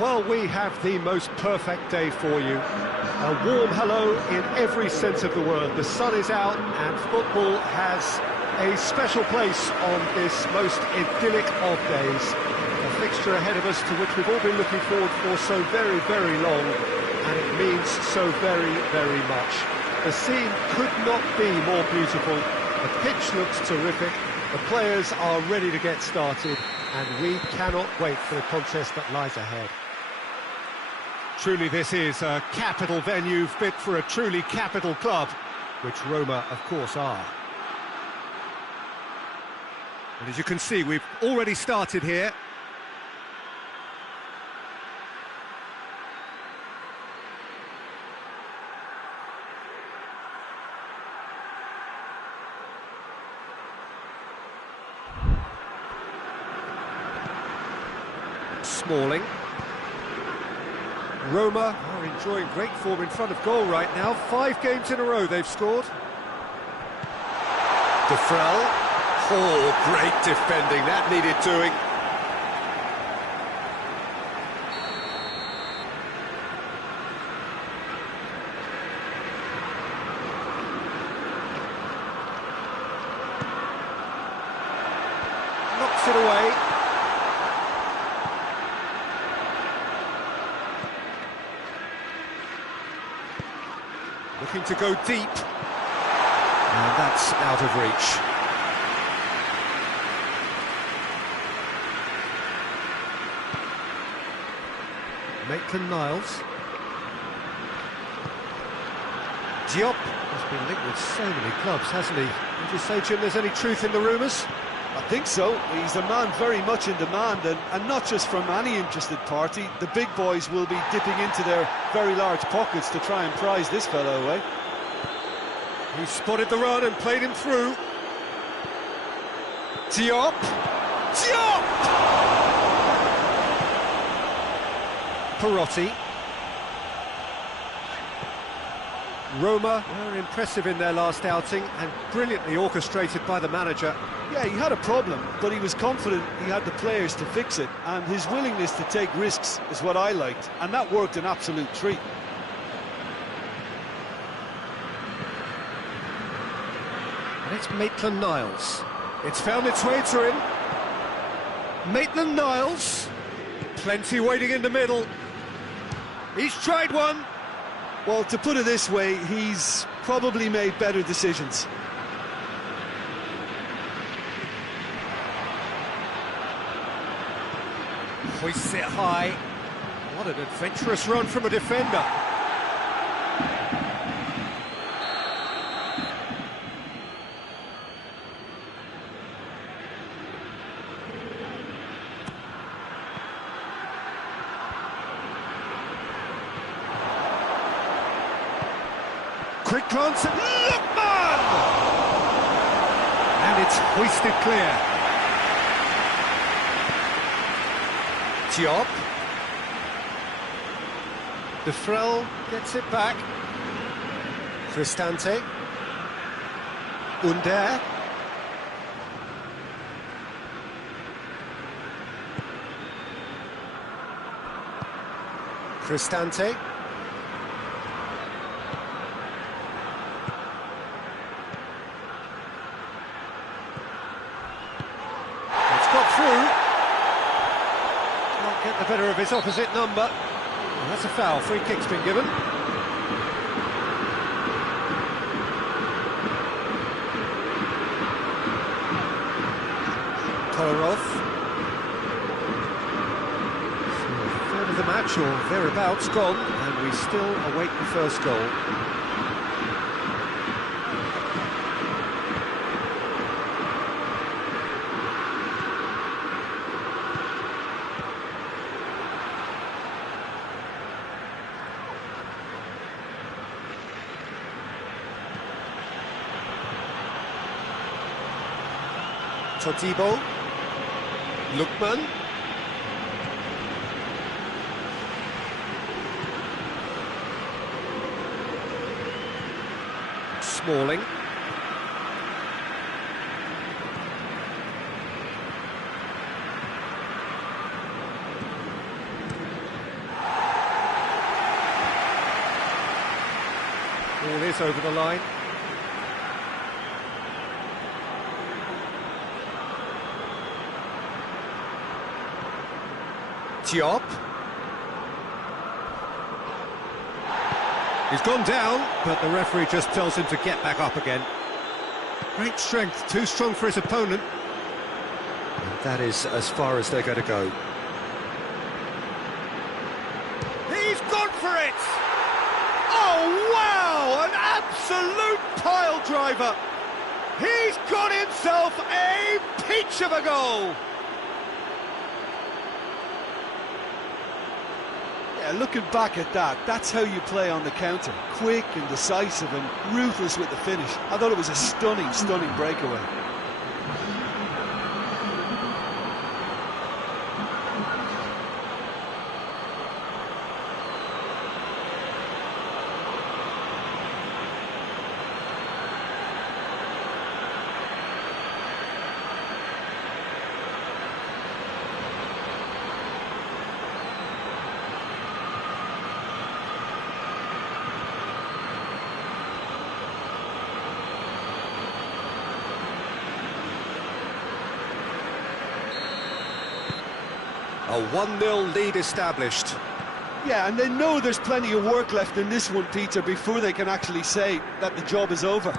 Well, we have the most perfect day for you. A warm hello in every sense of the word. The sun is out and football has a special place on this most idyllic of days. A fixture ahead of us to which we've all been looking forward for so very, very long, and it means so very, very much. The scene could not be more beautiful. The pitch looks terrific. The players are ready to get started, and we cannot wait for the contest that lies ahead. Truly this is a capital venue fit for a truly capital club, which Roma, of course, are. And as you can see, we've already started here. Smalling. Roma are enjoying great form in front of goal right now. 5 games in a row they've scored. Defrel. Oh, great defending. That needed doing. Knocks it away. Looking to go deep, and that's out of reach. Maitland-Niles. Diop has been linked with so many clubs, hasn't he? Would you say, Jim, there's any truth in the rumours? I think so. He's a man very much in demand, and not just from any interested party. The big boys will be dipping into their very large pockets to try and prize this fellow away. He spotted the run and played him through. Diop! Diop! Perotti. Roma were impressive in their last outing and brilliantly orchestrated by the manager. Yeah, he had a problem, but he was confident he had the players to fix it, and his willingness to take risks is what I liked, and that worked an absolute treat. And it's Maitland-Niles. It's found its way to him. Maitland-Niles. Plenty waiting in the middle. He's tried one. Well, to put it this way, he's probably made better decisions. Hoists it high. What an adventurous run from a defender. Quick glance at Lookman! And it's hoisted clear. Diop. Defrel gets it back. Cristante. Under. Cristante. Through. Can't get the better of his opposite number. And that's a foul. Free kick's been given. Kolarov. So a third of the match, or thereabouts, gone, and we still await the first goal. Totibo, Lookman, Smalling, Ball is over the line. Diop. He's gone down, but the referee just tells him to get back up again. Great strength, too strong for his opponent. And that is as far as they're going to go. He's gone for it! Oh, wow! An absolute pile driver! He's got himself a peach of a goal! Yeah, looking back at that, that's how you play on the counter. Quick and decisive and ruthless with the finish. I thought it was a stunning, stunning breakaway. A 1-0 lead established. Yeah, and they know there's plenty of work left in this one, Peter, before they can actually say that the job is over.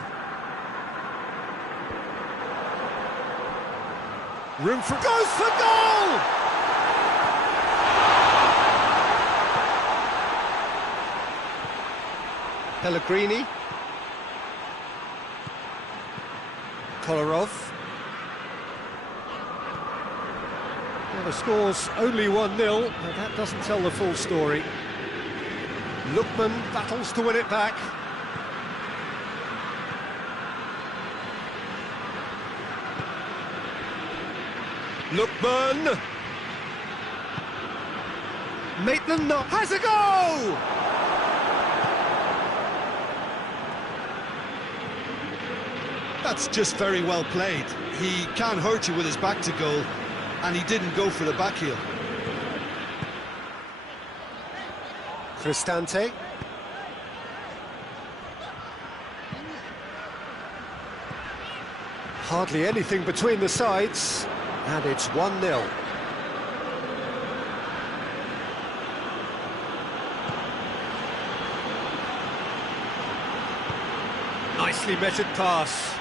Room for... Goes for goal! Pellegrini. Kolarov. Well, the score's only 1-0, but that doesn't tell the full story. Lookman battles to win it back. Lookman! Maitland has a goal! That's just very well played. He can't hurt you with his back to goal, and he didn't go for the back heel. Cristante. Hardly anything between the sides, and it's 1-0. Nicely measured pass.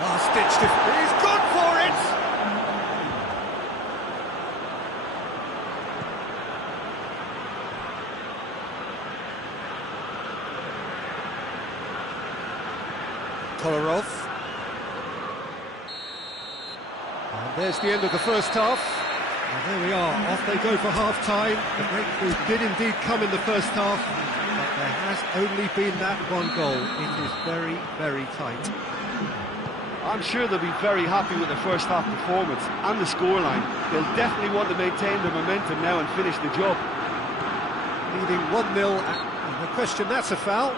Last-ditch defense. He's gone for it! Kolarov. And there's the end of the first half. And there we are, off they go for half-time. The breakthrough did indeed come in the first half, but there has only been that one goal. It is very, very tight. I'm sure they'll be very happy with the first half performance and the scoreline. They'll definitely want to maintain their momentum now and finish the job. Leading 1-0, and the question, that's a foul.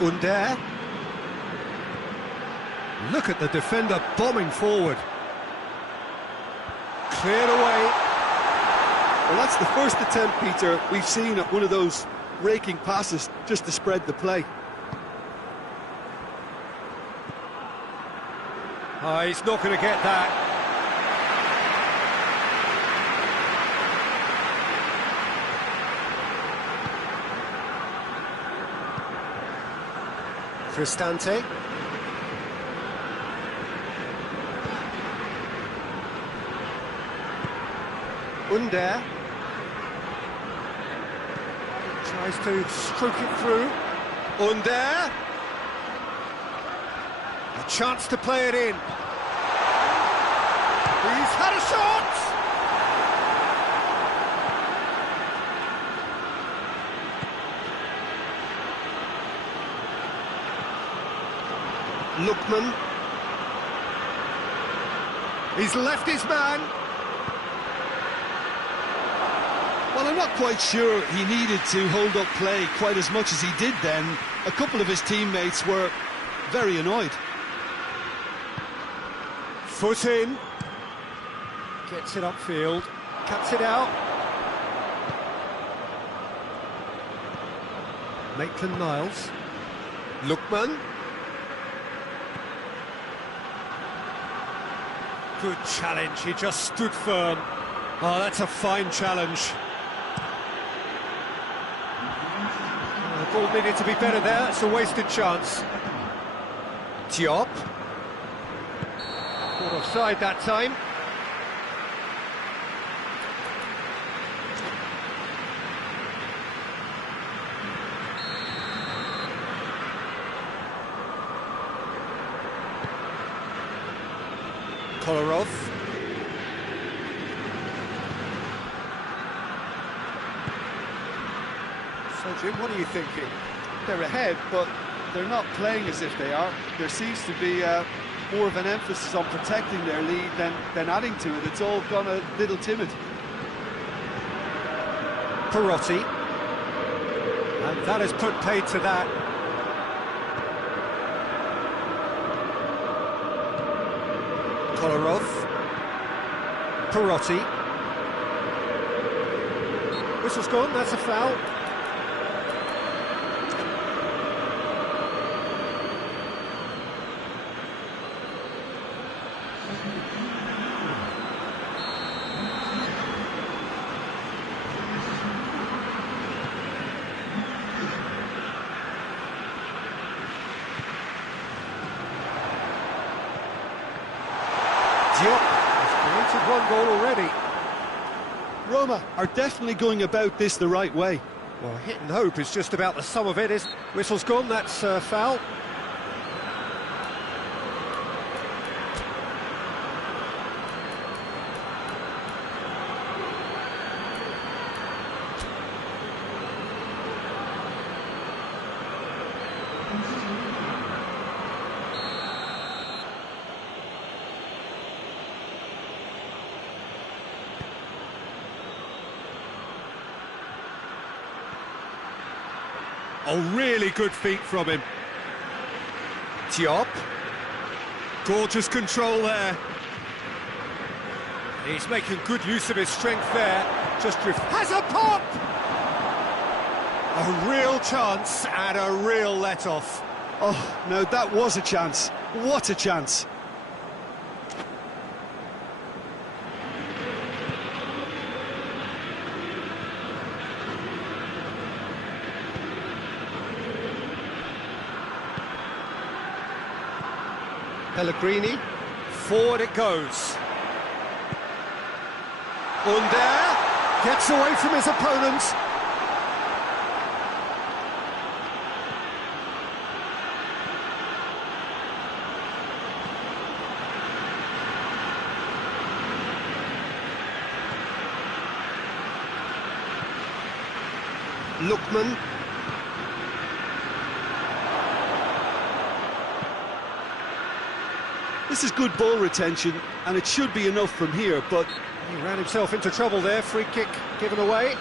Under. Look at the defender bombing forward. Cleared away. Well, that's the first attempt, Peter, we've seen at one of those raking passes just to spread the play. Oh, he's not going to get that. Cristante. Under. Tries to stroke it through. Under. A chance to play it in. He's had a shot! Lookman. He's left his man. Well, I'm not quite sure he needed to hold up play quite as much as he did then. A couple of his teammates were very annoyed. Foot in. Gets it upfield. Cuts it out. Maitland-Niles. Lookman. Good challenge, he just stood firm. Oh, that's a fine challenge. The ball needed to be better there, it's a wasted chance. Diop. Caught offside that time. Kolarov. So, Jim, what are you thinking? They're ahead, but they're not playing as if they are. There seems to be more of an emphasis on protecting their lead than adding to it. It's all gone a little timid. Perotti. And that has put paid to that. Kolarov. Perotti. Whistle's gone, that's a foul. Diop has created one goal already. Roma are definitely going about this the right way. Well, hit and hope is just about the sum of it. Whistle's gone, that's foul. Oh, really good feet from him. Diop. Gorgeous control there. He's making good use of his strength there. Just drift. Has a pop! A real chance and a real let-off. Oh, no, that was a chance. What a chance. Pellegrini, forward it goes. Under, gets away from his opponents. Lookman. This is good ball retention, and it should be enough from here, but He ran himself into trouble there, free kick given away.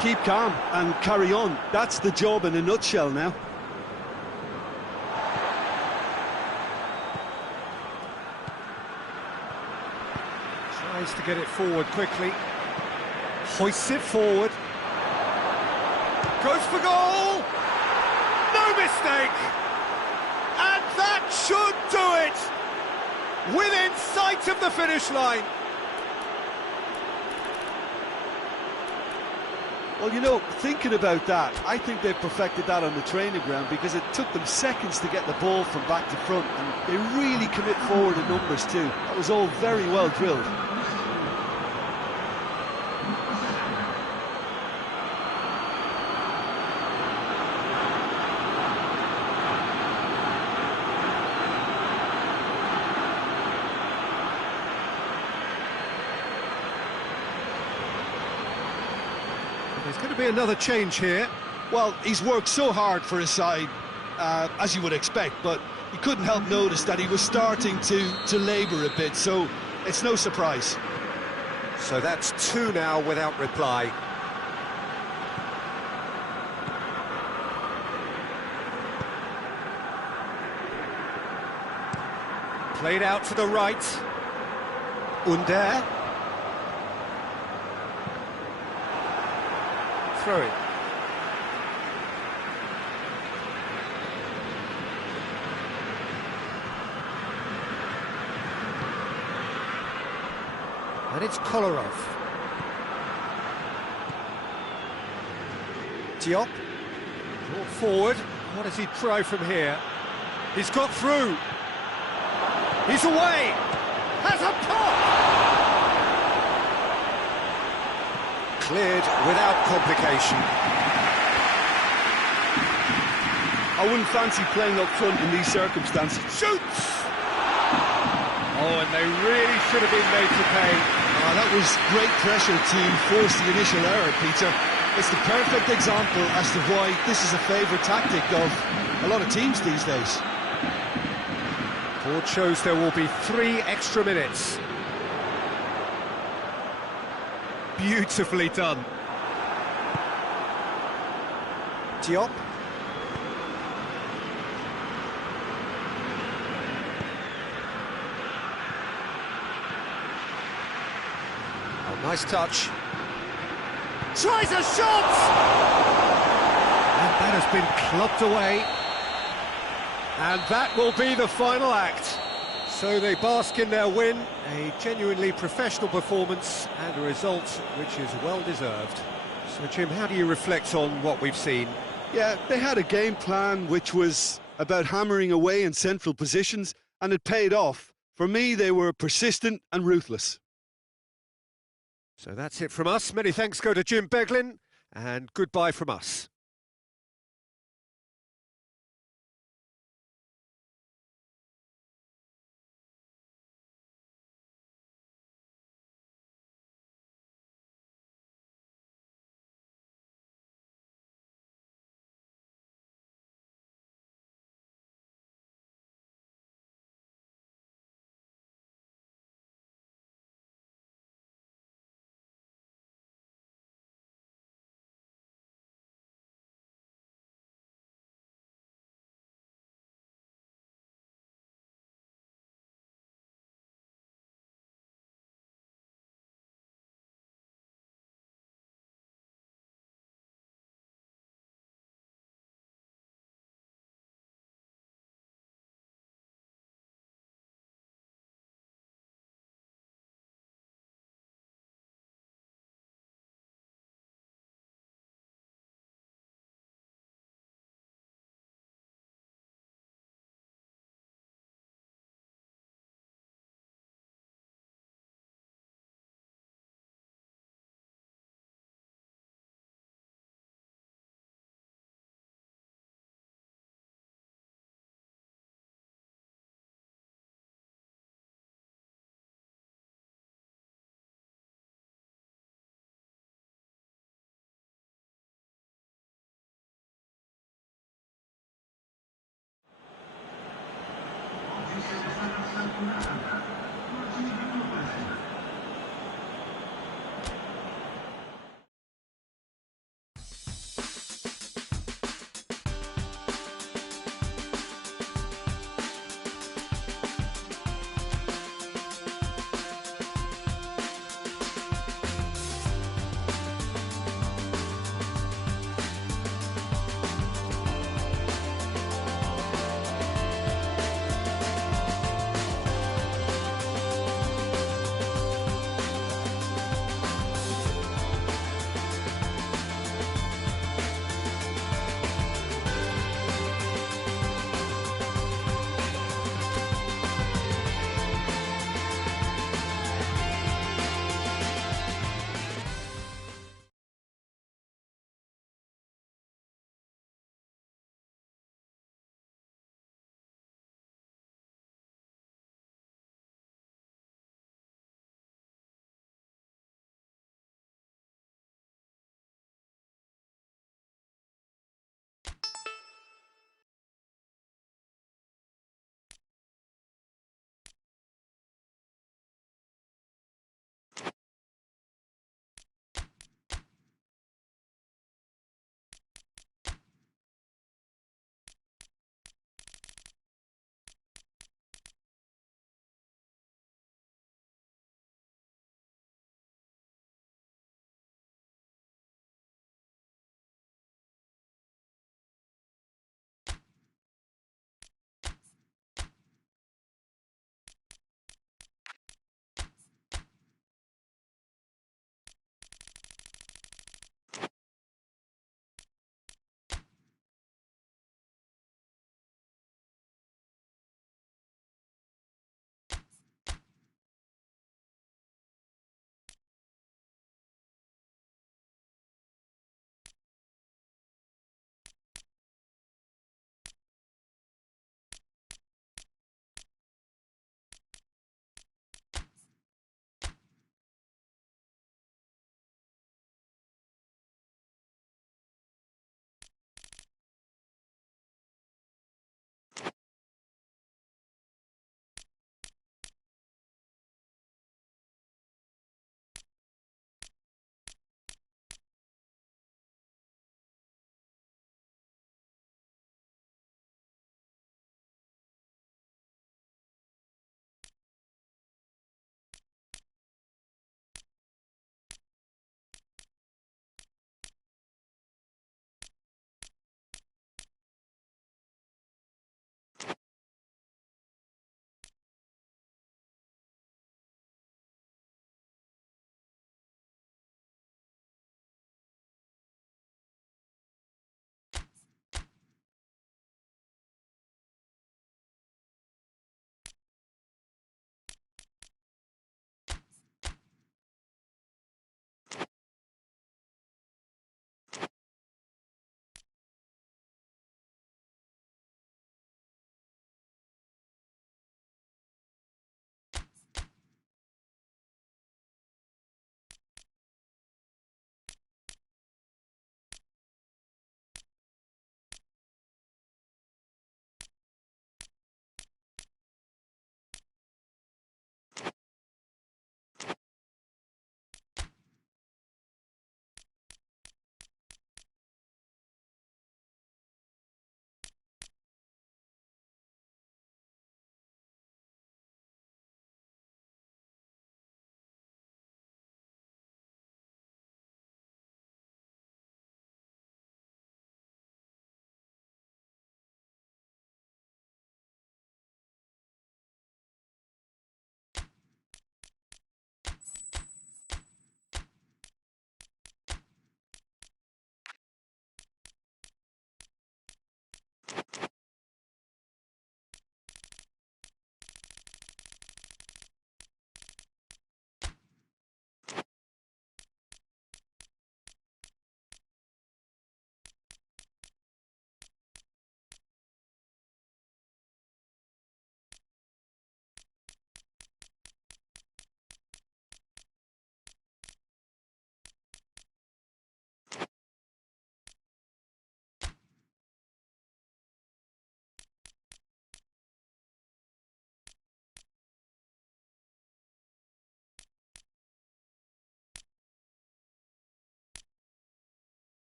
keep calm and carry on. That's the job in a nutshell now. Tries to get it forward quickly. Hoists it forward. Goes for goal! No mistake! And that should do it! Within sight of the finish line. Well, you know, thinking about that, I think they perfected that on the training ground because it took them seconds to get the ball from back to front, and they really commit forward in numbers too. That was all very well drilled. There's going to be another change here. Well, he's worked so hard for his side, as you would expect, but you couldn't help notice that he was starting to labour a bit, so it's no surprise. So that's two now without reply. Played out to the right. Under. Throw it. And it's Kolarov. Diop. Brought forward. What does he try from here? He's got through. He's away. Has a pop. Cleared without complication. I wouldn't fancy playing up front in these circumstances. Shoots! Oh, and they really should have been made to pay. That was great pressure to force the initial error, Peter. It's the perfect example as to why this is a favourite tactic of a lot of teams these days. Board shows there will be 3 extra minutes. Beautifully done. Diop. Oh, nice touch. Tries a shot! And that has been clubbed away. And that will be the final act. So they bask in their win, a genuinely professional performance and a result which is well deserved. So Jim, how do you reflect on what we've seen? Yeah, they had a game plan which was about hammering away in central positions, and it paid off. For me, they were persistent and ruthless. So that's it from us. Many thanks go to Jim Beglin, and goodbye from us.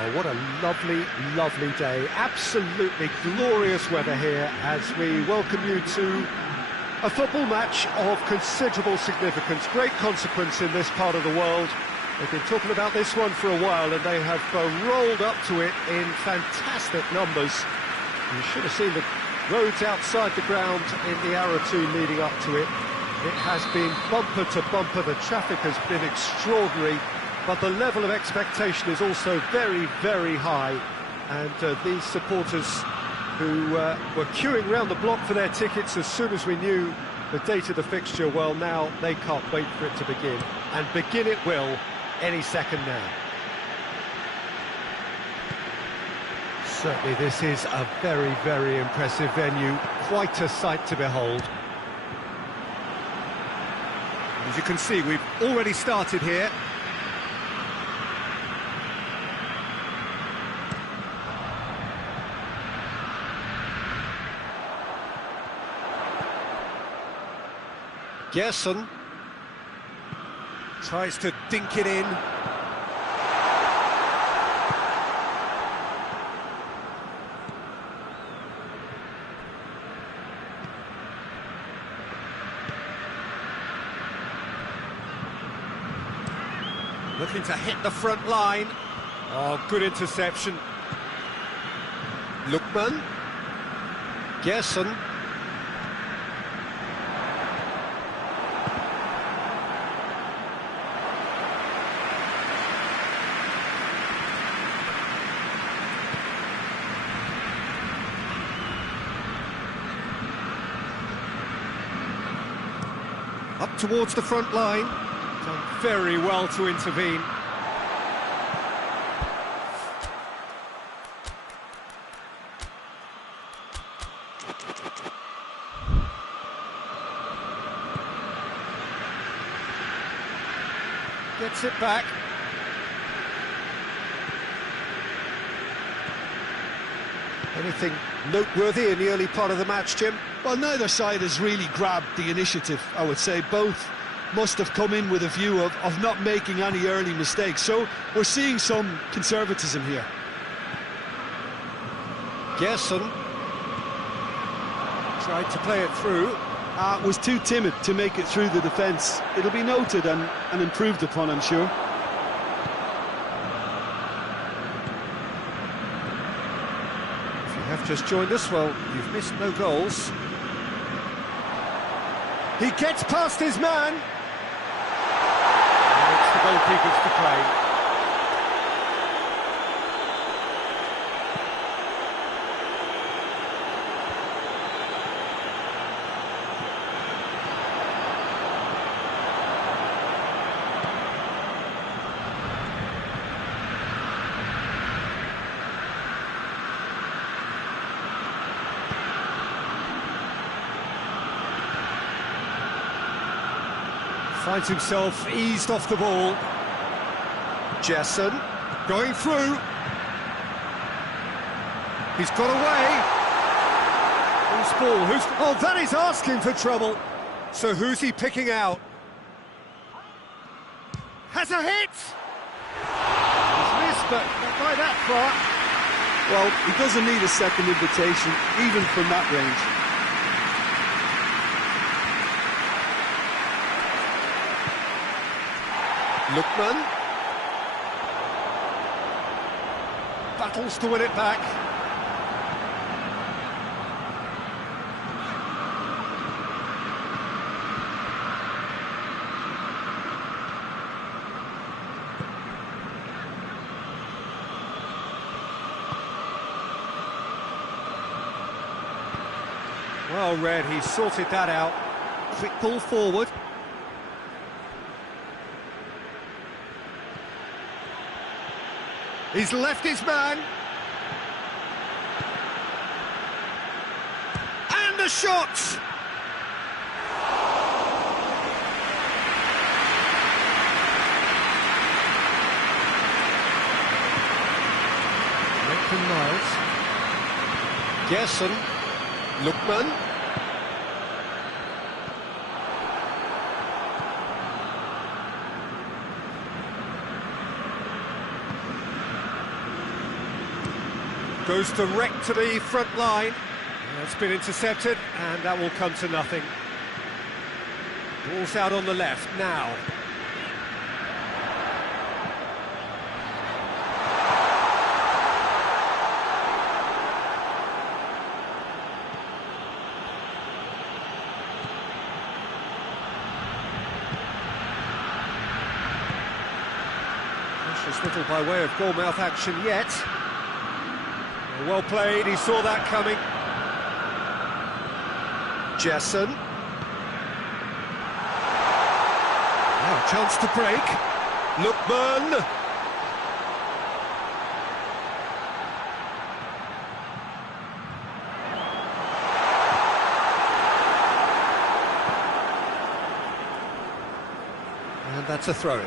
Oh, what a lovely, lovely day. Absolutely glorious weather here as we welcome you to a football match of considerable significance, great consequence in this part of the world. They've been talking about this one for a while and they have rolled up to it in fantastic numbers. You should have seen the roads outside the ground in the hour or two leading up to it. It has been bumper to bumper, the traffic has been extraordinary, but the level of expectation is also very, very high. And these supporters who were queuing round the block for their tickets as soon as we knew the date of the fixture, well, now they can't wait for it to begin. And begin it will any second now. Certainly this is a very, very impressive venue, quite a sight to behold. As you can see, we've already started here. Gerson tries to dink it in. Looking to hit the front line. Oh, good interception. Lookman. Gerson. Up towards the front line. Done very well to intervene. Gets it back. Anything noteworthy in the early part of the match, Jim? Well, neither side has really grabbed the initiative, I would say. Both must have come in with a view of not making any early mistakes. So we're seeing some conservatism here. Gerson tried to play it through. Was too timid to make it through the defence. It'll be noted and improved upon, I'm sure. If you have just joined us, well, you've missed no goals. He gets past his man. And it's the goalkeepers to play. Finds himself eased off the ball. Gerson going through. He's got away. Who's ball? Who's? Oh, that is asking for trouble. So who's he picking out? Has a hit. He's missed, but not by that far. Well, he doesn't need a second invitation, even from that range. Lookman battles to win it back. Well read, he sorted that out. Quick ball forward. He's left his man. And a shot! Nathan Miles. Gerson. Lookman. Goes direct to the front line. It's been intercepted, and that will come to nothing. Ball's out on the left now. Precious little by way of goal-mouth action yet. Well played, he saw that coming. Jason. Now a chance to break. Lookman. And that's a throw.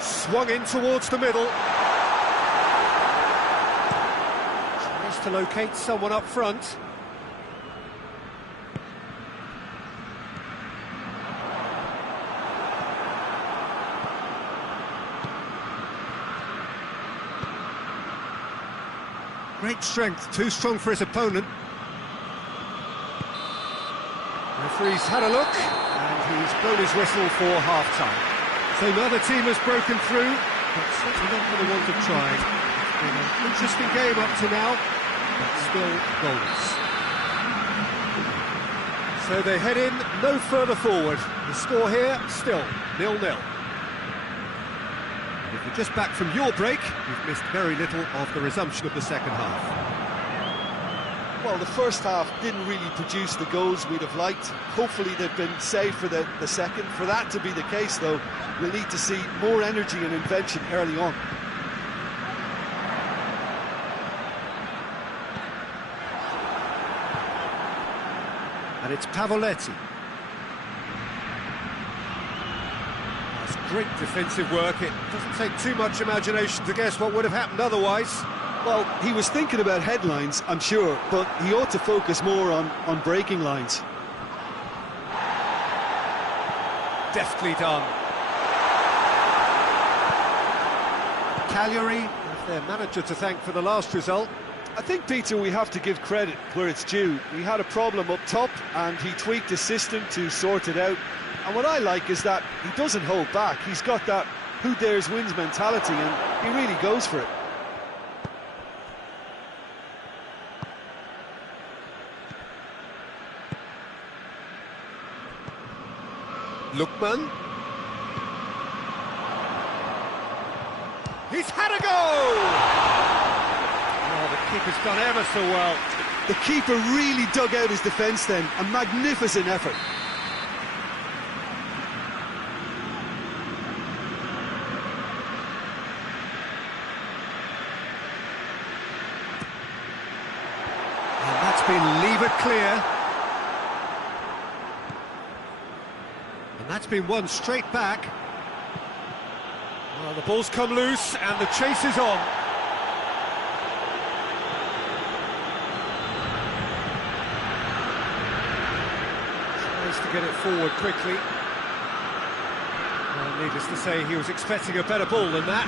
Swung in towards the middle. Tries to locate someone up front. Great strength, too strong for his opponent. Referee's had a look, and he's blown his whistle for half-time. So neither team has broken through, but certainly not for the want of trying. It's been an interesting game up to now, but still goalless. So they head in no further forward. The score here, still 0-0. If you're just back from your break, you've missed very little of the resumption of the second half. Well, the first half didn't really produce the goals we'd have liked. Hopefully they've been saved for the second. For that to be the case, though, we'll need to see more energy and invention early on. And it's Pavoletti. That's great defensive work. It doesn't take too much imagination to guess what would have happened otherwise. Well, he was thinking about headlines, I'm sure, but he ought to focus more on breaking lines. Deftly done. Cagliari have their manager to thank for the last result. I think, Peter, we have to give credit where it's due. He had a problem up top and he tweaked his system to sort it out. And what I like is that he doesn't hold back. He's got that who dares wins mentality and he really goes for it. Lookman. He's had a go! Oh, the keeper's done ever so well. The keeper really dug out his defence then. A magnificent effort. And that's been levered clear. And that's been won straight back. Well, the ball's come loose and the chase is on. Tries to get it forward quickly. Well, needless to say, he was expecting a better ball than that.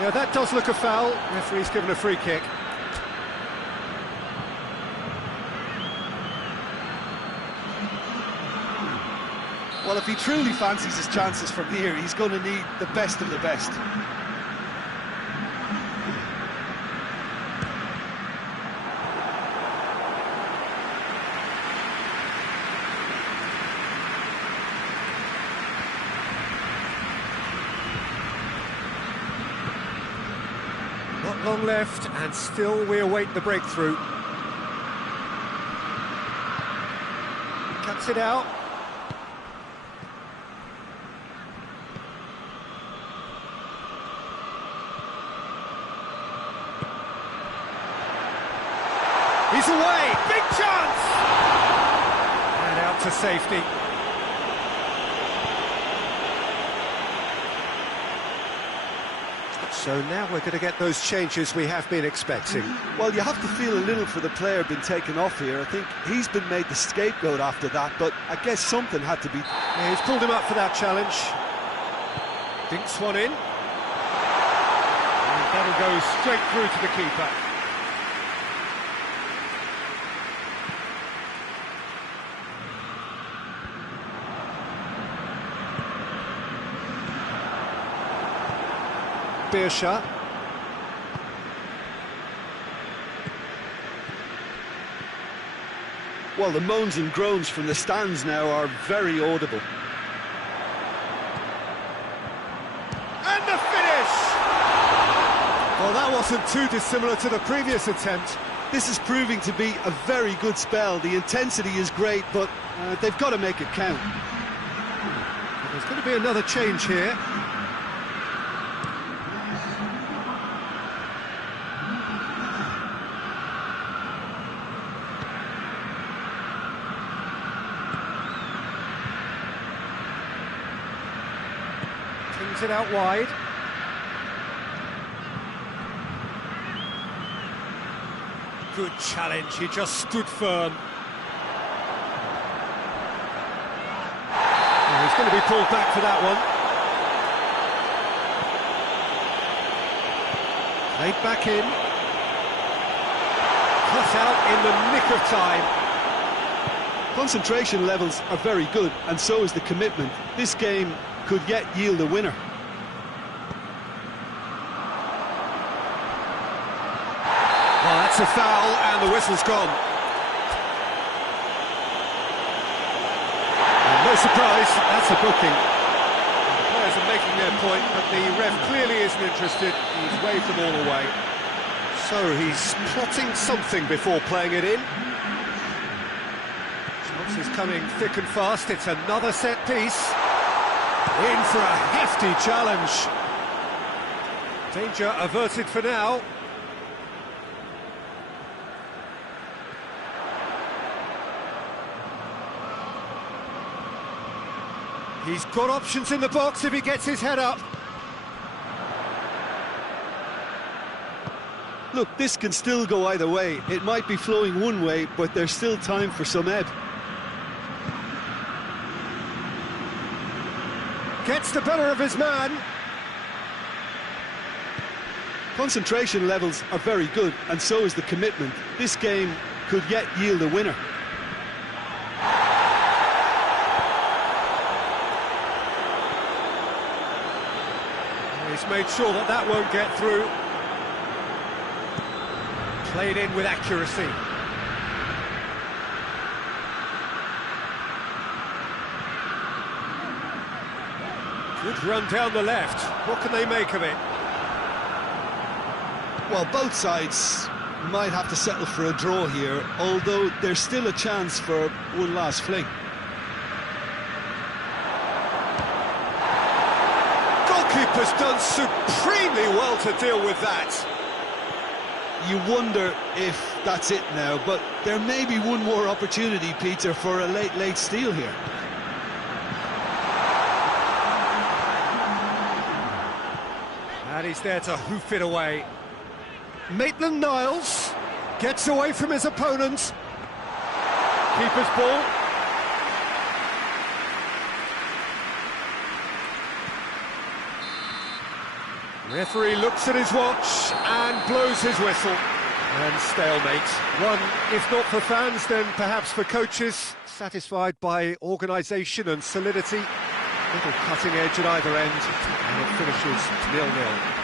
Yeah, that does look a foul. Referee's given a free kick. Well, if he truly fancies his chances from here, he's going to need the best of the best. Not long left, and still we await the breakthrough. Cuts it out. He's away! Big chance! And out to safety. So now we're going to get those changes we have been expecting. Well, you have to feel a little for the player being taken off here. I think he's been made the scapegoat after that, but I guess something had to be... Yeah, he's pulled him up for that challenge. Dinks one in. And that'll go straight through to the keeper. Beersha. Well, the moans and groans from the stands now are very audible. And the finish! Well, that wasn't too dissimilar to the previous attempt. This is proving to be a very good spell. The intensity is great, but they've got to make it count. There's going to be another change here. Brings it out wide. Good challenge, he just stood firm. Oh, he's going to be pulled back for that one. Played back in. Cut out in the nick of time. Concentration levels are very good, and so is the commitment. This game could yet yield a winner. Well, that's a foul, and the whistle's gone. And no surprise, that's a booking. The players are making their point, but the ref clearly isn't interested. He's waved them all away. So he's plotting something before playing it in. Chance is coming thick and fast. It's another set piece. In for a hefty challenge. Danger averted for now. He's got options in the box if he gets his head up. Look, this can still go either way. It might be flowing one way, but there's still time for some ebb. Gets the better of his man. Concentration levels are very good, and so is the commitment. This game could yet yield a winner. He's made sure that that won't get through. Played in with accuracy. Good run down the left. What can they make of it? Well, both sides might have to settle for a draw here, although there's still a chance for one last fling. Goalkeeper's done supremely well to deal with that. You wonder if that's it now, but there may be one more opportunity, Peter, for a late steal here. And he's there to hoof it away. Maitland-Niles gets away from his opponent. Keeper's ball. Referee looks at his watch and blows his whistle. And stalemate. One, if not for fans, then perhaps for coaches, satisfied by organisation and solidity. Little cutting edge at either end, and it finishes 0-0.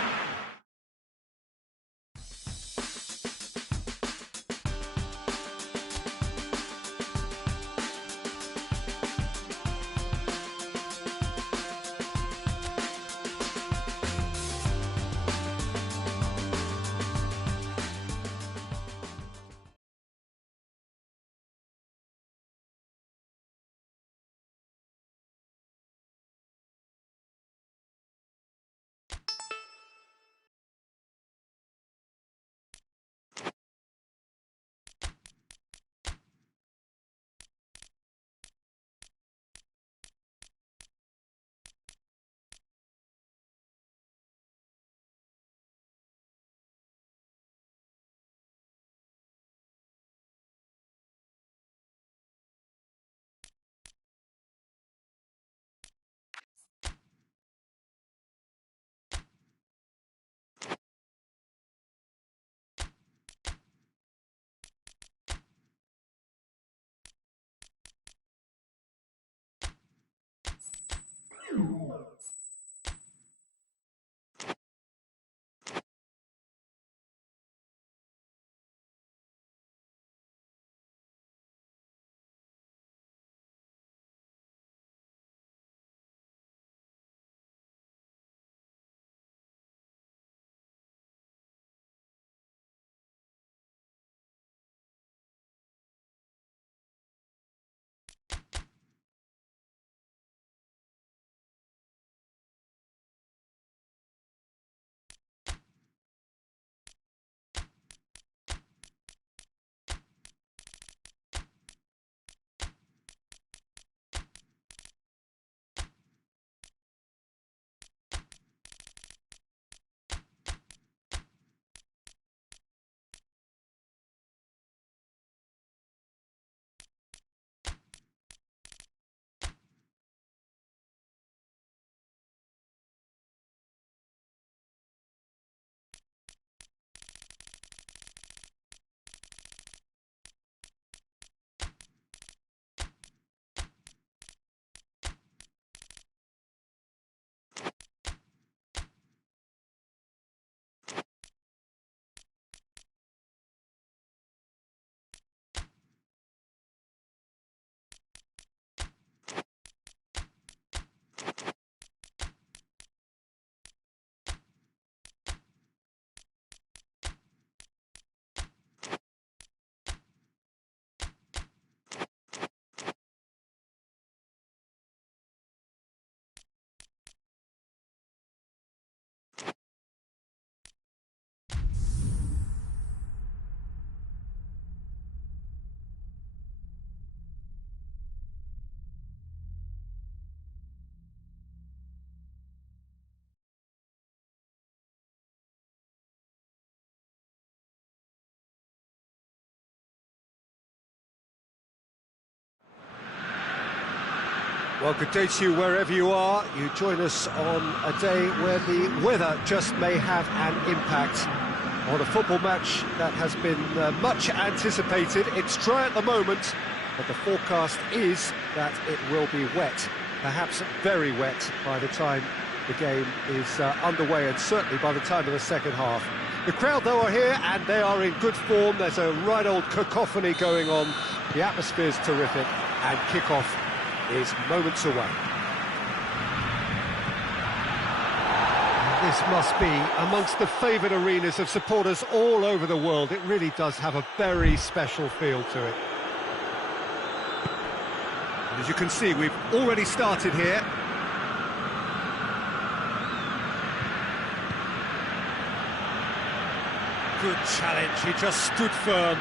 Well, good day to you wherever you are. You join us on a day where the weather just may have an impact on a football match that has been much anticipated. It's dry at the moment, but the forecast is that it will be wet, perhaps very wet by the time the game is underway, and certainly by the time of the second half. The crowd, though, are here, and they are in good form. There's a right old cacophony going on. The atmosphere's terrific, and kick-off is moments away. This must be amongst the favoured arenas of supporters all over the world. It really does have a very special feel to it. And as you can see, we've already started here. Good challenge, he just stood firm.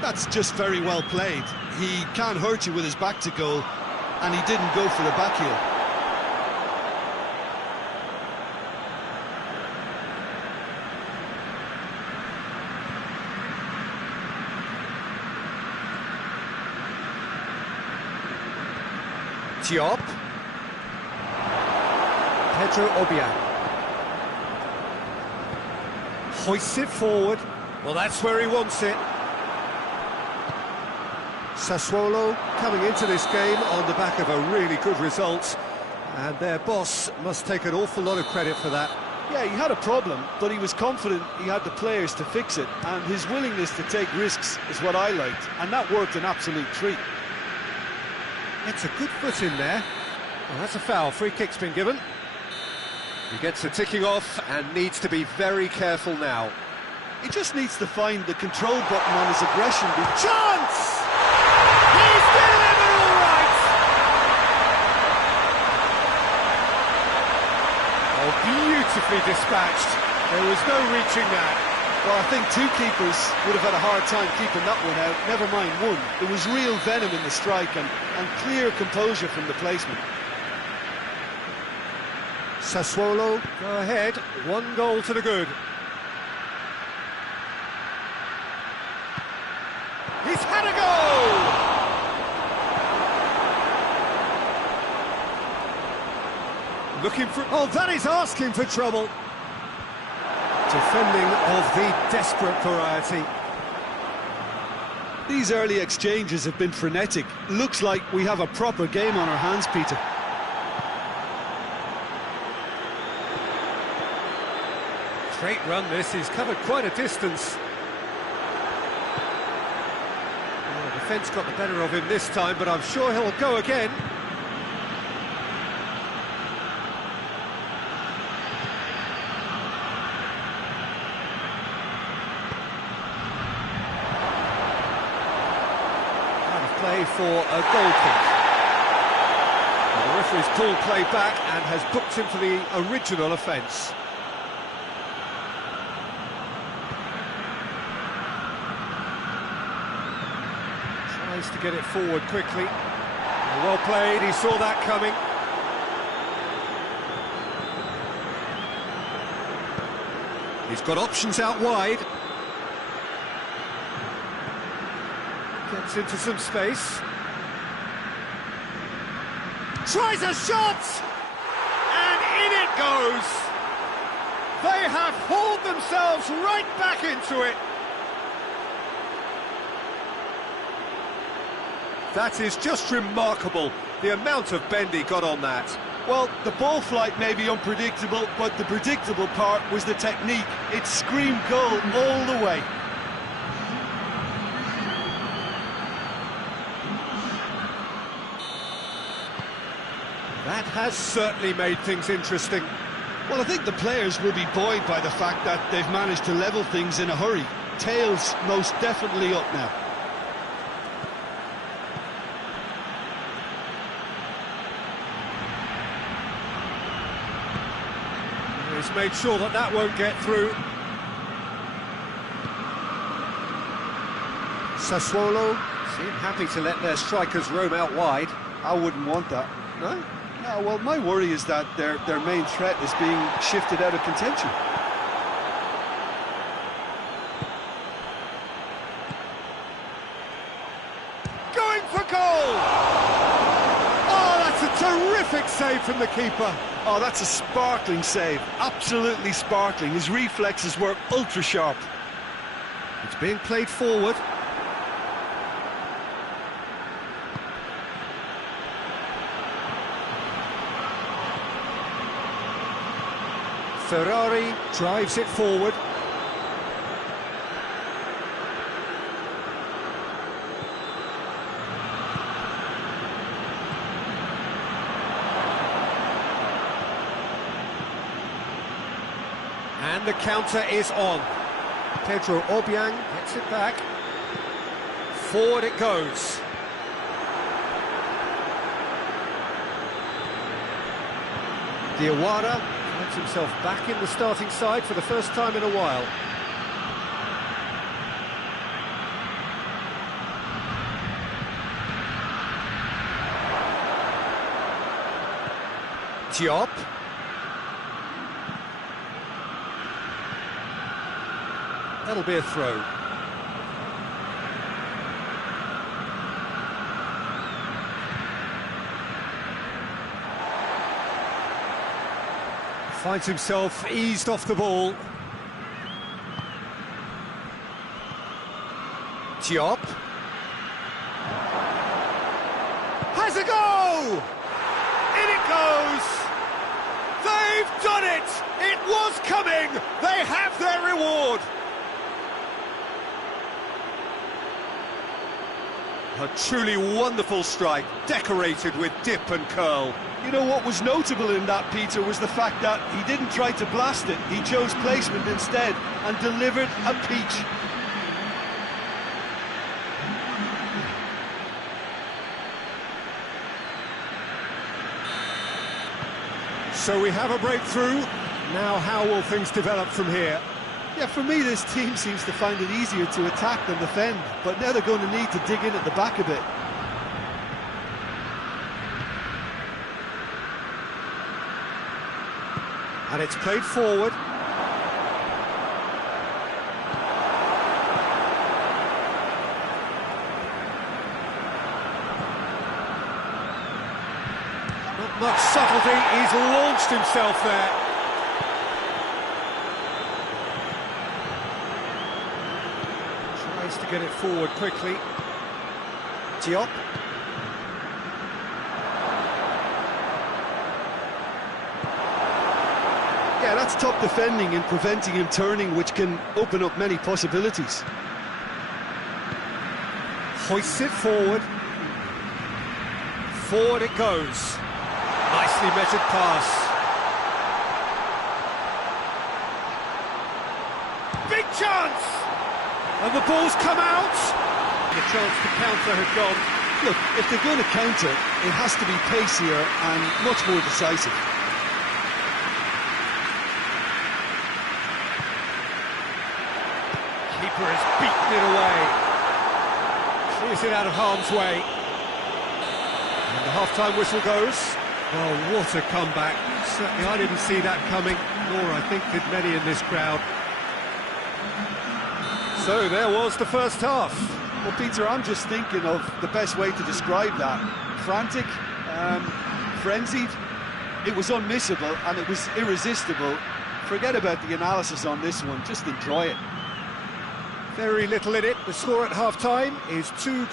That's just very well played. He can't hurt you with his back to goal, and he didn't go for the back heel. Diop. Pedro Obiang. Hoists it forward. Well, that's where he wants it. Sassuolo coming into this game on the back of a really good result, and their boss must take an awful lot of credit for that. Yeah, he had a problem, but he was confident he had the players to fix it, and his willingness to take risks is what I liked, and that worked an absolute treat. It's a good foot in there. Well, that's a foul. Free kick's been given. He gets the ticking off and needs to be very careful now. He just needs to find the control button on his aggression. Chance! He's delivered all right! Oh, beautifully dispatched. There was no reaching that. Well, I think two keepers would have had a hard time keeping that one out, never mind one. There was real venom in the strike and clear composure from the placement. Sassuolo go ahead, 1 goal to the good. He's had a goal! Looking for... Oh, that is asking for trouble. Defending of the desperate variety. These early exchanges have been frenetic. Looks like we have a proper game on our hands, Peter. Straight run this, he's covered quite a distance. Well, the defence got the better of him this time, but I'm sure he'll go again. Out of play for a goal kick. The referee's called play back and has booked him for the original offence. Tries to get it forward quickly. Well played, he saw that coming. He's got options out wide. Gets into some space. Tries a shot! And in it goes! They have hauled themselves right back into it! That is just remarkable, the amount of bend he got on that. Well, the ball flight may be unpredictable, but the predictable part was the technique. It screamed goal all the way. That has certainly made things interesting. Well, I think the players will be buoyed by the fact that they've managed to level things in a hurry. Tails most definitely up now. He's made sure that that won't get through. Sassuolo seem happy to let their strikers roam out wide. I wouldn't want that. No? No, well, my worry is that their main threat is being shifted out of contention. Going for goal! Oh, that's a terrific save from the keeper. Oh, that's a sparkling save. Absolutely sparkling. His reflexes were ultra-sharp. It's being played forward. Ferrari drives it forward. And the counter is on. Pedro Obiang gets it back. Forward it goes. Diawara finds himself back in the starting side for the first time in a while. Diop. That'll be a throw. Finds himself eased off the ball. Diop. Has a go! In it goes! They've done it! It was coming! They have their reward! A truly wonderful strike, decorated with dip and curl. You know what was notable in that, Peter, was the fact that he didn't try to blast it. He chose placement instead and delivered a peach. So we have a breakthrough. Now how will things develop from here? Yeah, for me, this team seems to find it easier to attack than defend, but now they're going to need to dig in at the back a bit. And it's played forward. Not much subtlety, he's launched himself there. Tries to get it forward quickly. Diop. Yeah, that's top defending and preventing him turning, which can open up many possibilities. Hoists it forward. Forward it goes. Nicely measured pass. Big chance! And the ball's come out. The chance to counter had gone. Look, if they're going to counter, it has to be pacier and much more decisive. Keeper has beaten it away. Clears it out of harm's way. And the half-time whistle goes. Oh, what a comeback. Certainly I didn't see that coming, nor I think did many in this crowd. So there was the first half. Well, Peter, I'm just thinking of the best way to describe that. Frantic, frenzied. It was unmissable and it was irresistible. Forget about the analysis on this one, just enjoy it. Very little in it. The score at half-time is 2-1.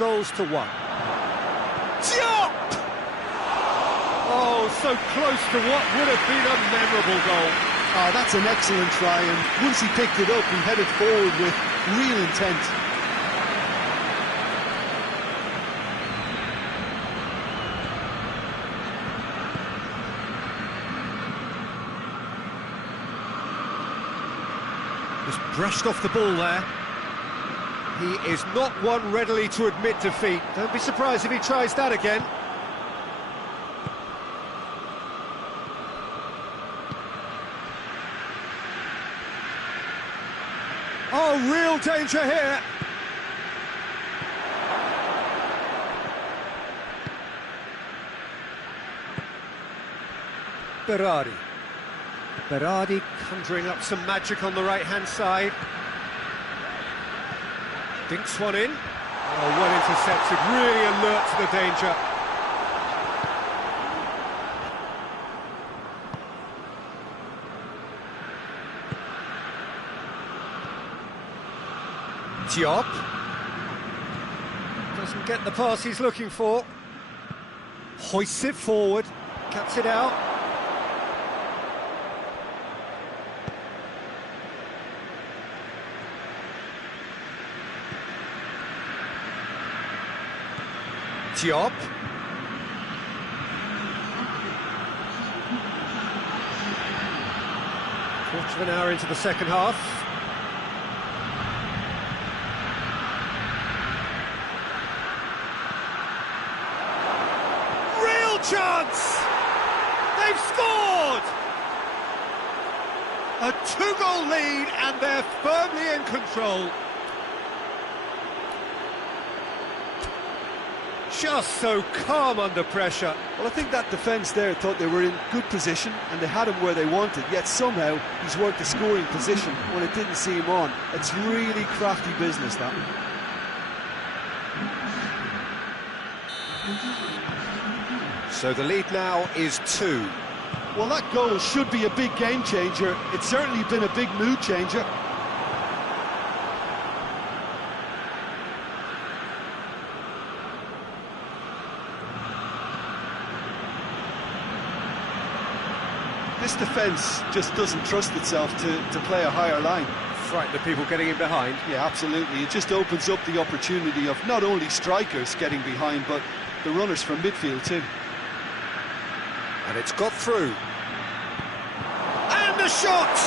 Jump! Oh, so close to what would have been a memorable goal. Oh, that's an excellent try, and once he picked it up, he headed forward with real intent. Just brushed off the ball there. He is not one readily to admit defeat. Don't be surprised if he tries that again. Oh, real danger here. Berardi conjuring up some magic on the right-hand side. Dinks one in. Oh, well intercepted, really alert to the danger. Diop doesn't get the pass he's looking for. Hoists it forward, cuts it out. Diop. Quarter of an hour into the second half. Real chance! They've scored! A 2-goal lead and they're firmly in control. Just so calm under pressure. Well, I think that defence there thought they were in good position and they had him where they wanted, yet somehow he's worked the scoring position when it didn't see him on. It's really crafty business, that. So the lead now is 2. Well, that goal should be a big game changer. It's certainly been a big mood changer. This defence just doesn't trust itself to play a higher line. Frighten the people getting in behind. Yeah, absolutely. It just opens up the opportunity of not only strikers getting behind, but the runners from midfield too. And it's got through. And the shot!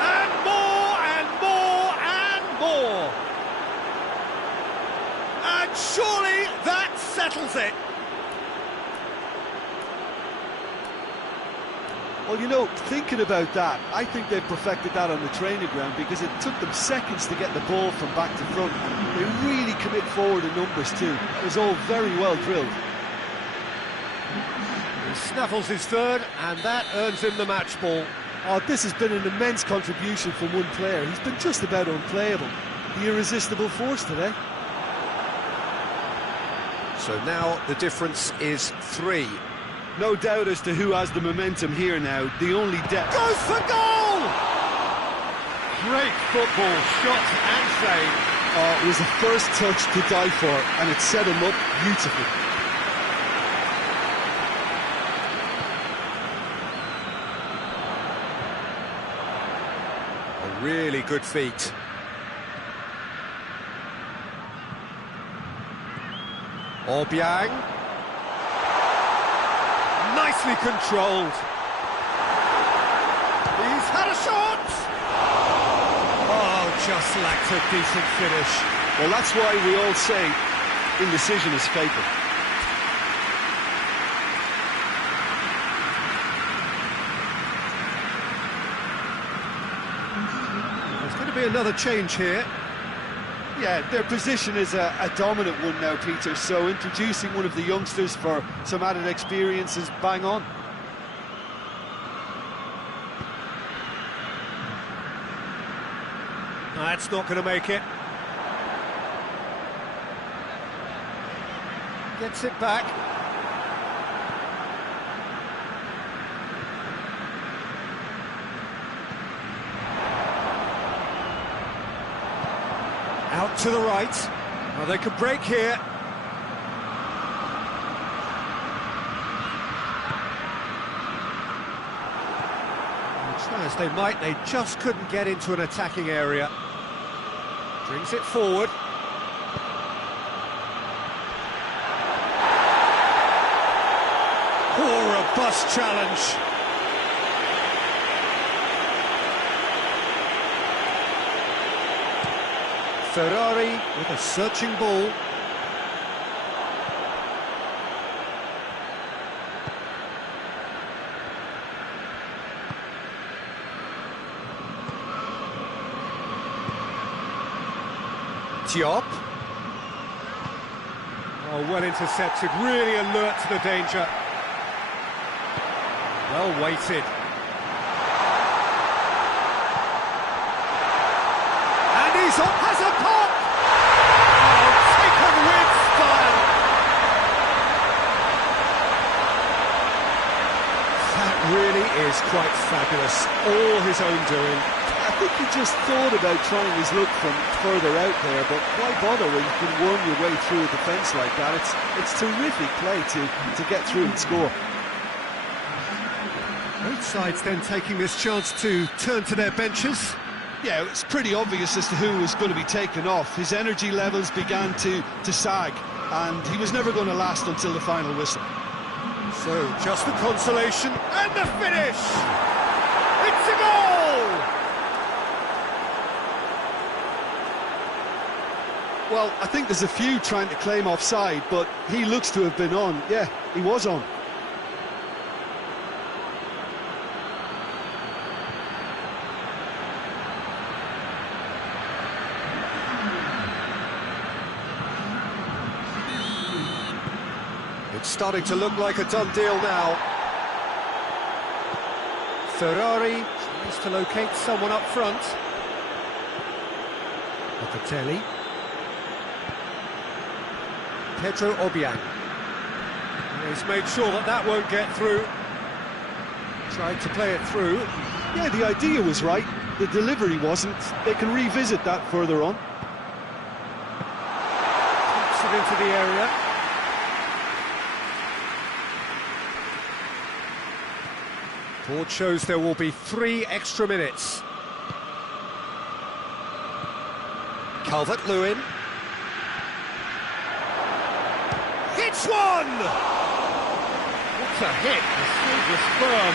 And more, and more, and more! And surely that settles it! Well, you know, thinking about that, I think they perfected that on the training ground because it took them seconds to get the ball from back to front, and they really commit forward in numbers too. It was all very well drilled. He snaffles his third, and that earns him the match ball. Oh, this has been an immense contribution from one player. He's been just about unplayable. The irresistible force today. So now the difference is 3. No doubt as to who has the momentum here now. The only depth. Goes for goal! Great football, shot and save. Oh, it was the first touch to die for, and it set him up beautifully. Really good feet. Obiang. Nicely controlled. He's had a shot! Oh, just lacked a decent finish. Well, that's why we all say indecision is fatal. There's going to be another change here. Yeah, their position is a dominant one now, Peter, so introducing one of the youngsters for some added experience is bang on. That's not going to make it. Gets it back. Out to the right. Well, they could break here. Try as they might, they just couldn't get into an attacking area. Brings it forward. Oh, robust challenge. Ferrari with a searching ball. Diop. Oh, well intercepted, really alert to the danger. Well weighted. And he's on, has a pop! Oh, taken with style. That really is quite fabulous. All his own doing. I think he just thought about trying his luck from further out there, but why bother when you can worm your way through a defence like that? It's terrific play to get through and score. Both sides then taking this chance to turn to their benches. Yeah, it's pretty obvious as to who was going to be taken off. His energy levels began to sag, and he was never going to last until the final whistle. So, just the consolation, and the finish! It's a goal! Well, I think there's a few trying to claim offside, but he looks to have been on. Yeah, he was on. It's starting to look like a done deal now. Ferrari tries to locate someone up front. Locatelli. Pedro Obiang. He's made sure that that won't get through. Tried to play it through. Yeah, the idea was right. The delivery wasn't. They can revisit that further on. Keeps it into the area. Board shows there will be 3 extra minutes. Calvert-Lewin. Hits one! What's a hit? The save was firm.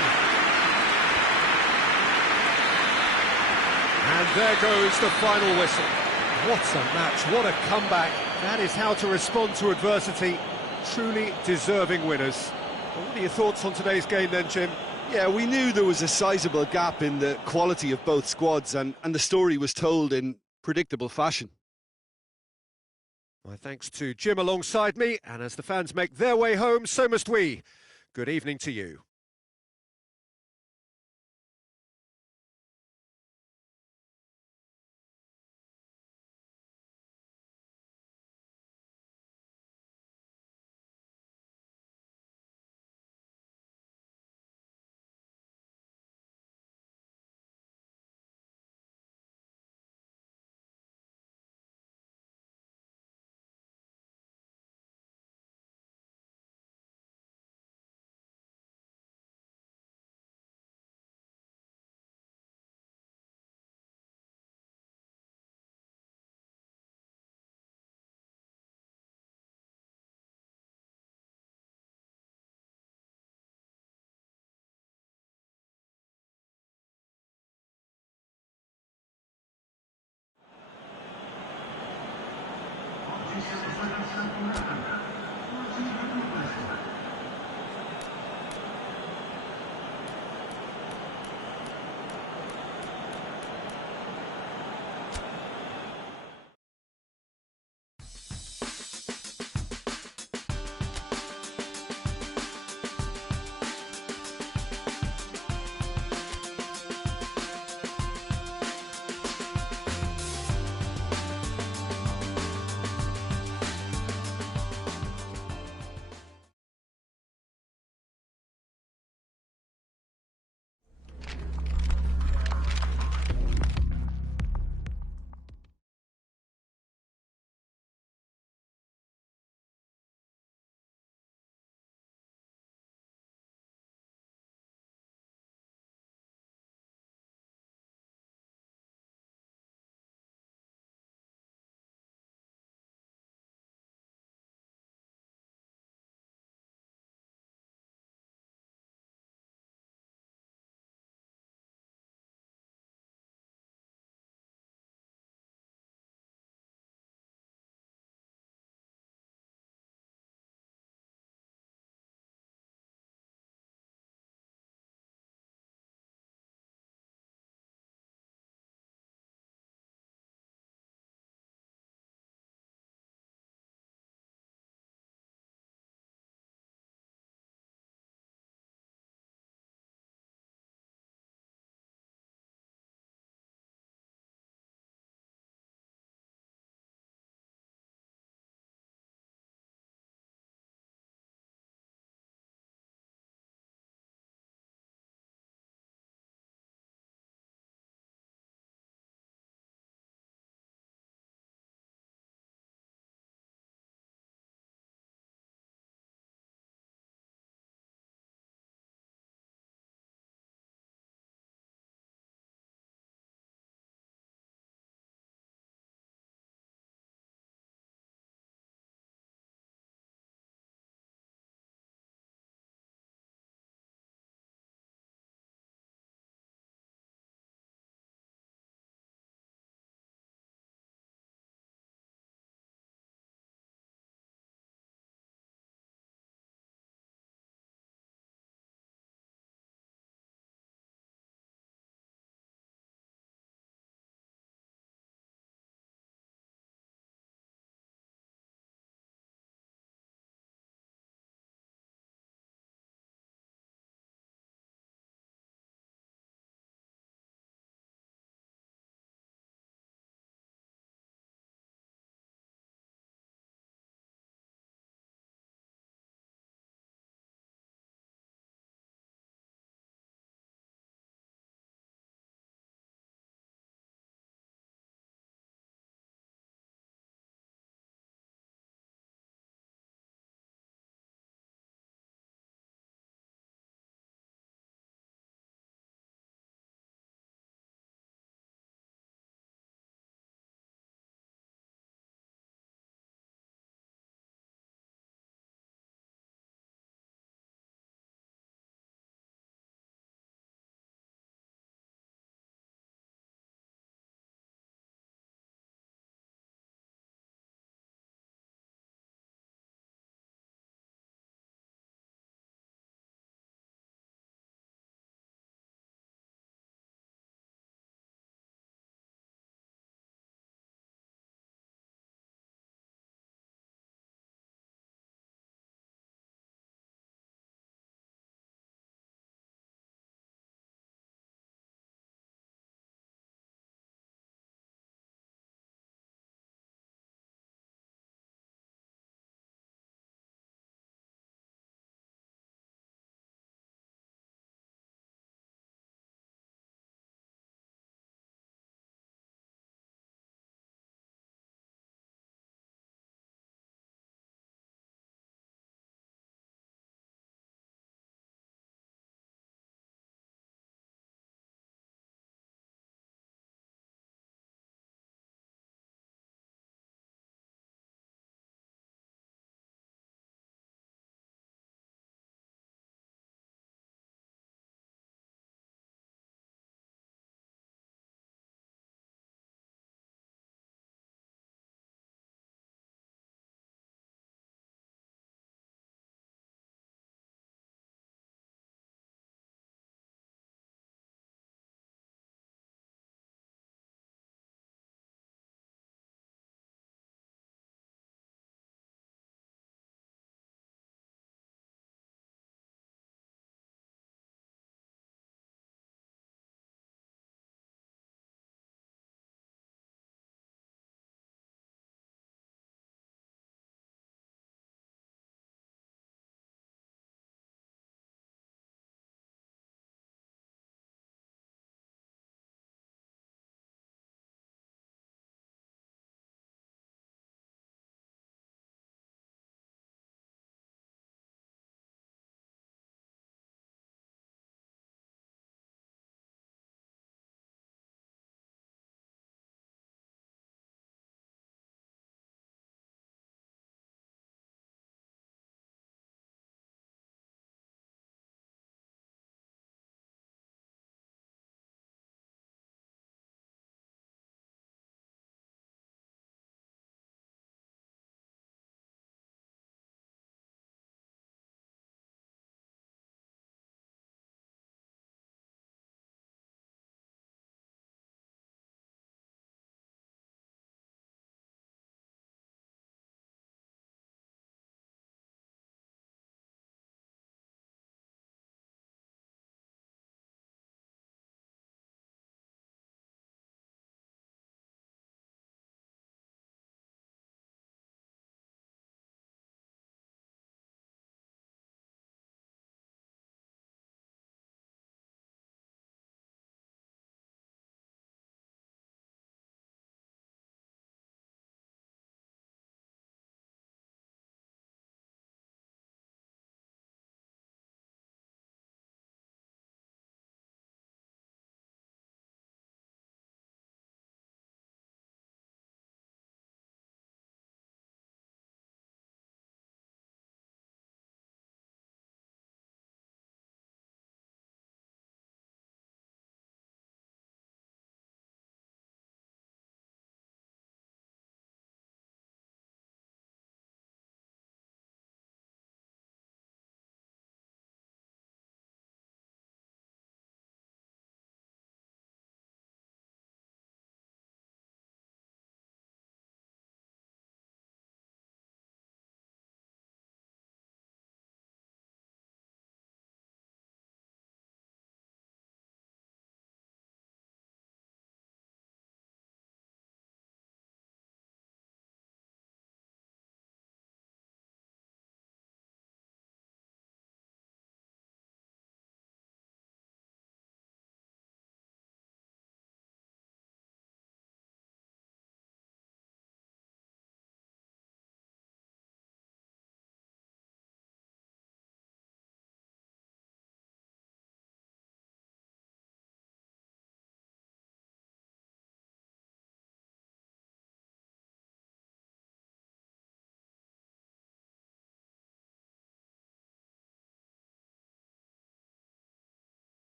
And there goes the final whistle. What a match, what a comeback. That is how to respond to adversity. Truly deserving winners. Well, what are your thoughts on today's game then, Jim? Yeah, we knew there was a sizable gap in the quality of both squads, and the story was told in predictable fashion. My thanks to Jim alongside me, and as the fans make their way home, so must we. Good evening to you.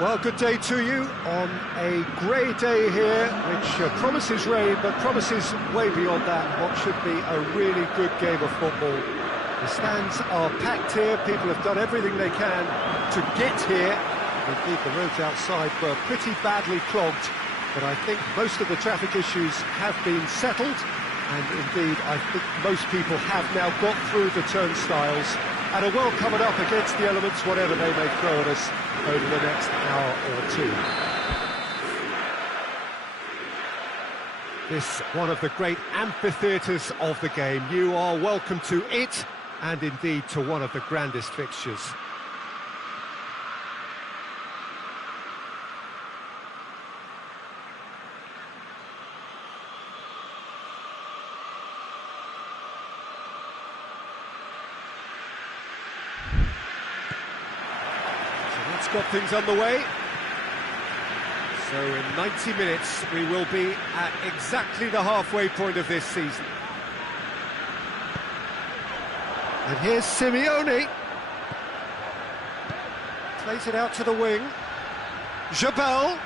Well, good day to you on a grey day here, which promises rain, but promises way beyond that what should be a really good game of football. The stands are packed here, people have done everything they can to get here. Indeed, the roads outside were pretty badly clogged, but I think most of the traffic issues have been settled, and indeed, I think most people have now got through the turnstiles and are well covered up against the elements, whatever they may throw at us over the next hour or two. This, one of the great amphitheatres of the game. You are welcome to it, and indeed to one of the grandest fixtures. Got things underway. So in 90 minutes we will be at exactly the halfway point of this season. And here's Simeone. Plays it out to the wing. Jabal.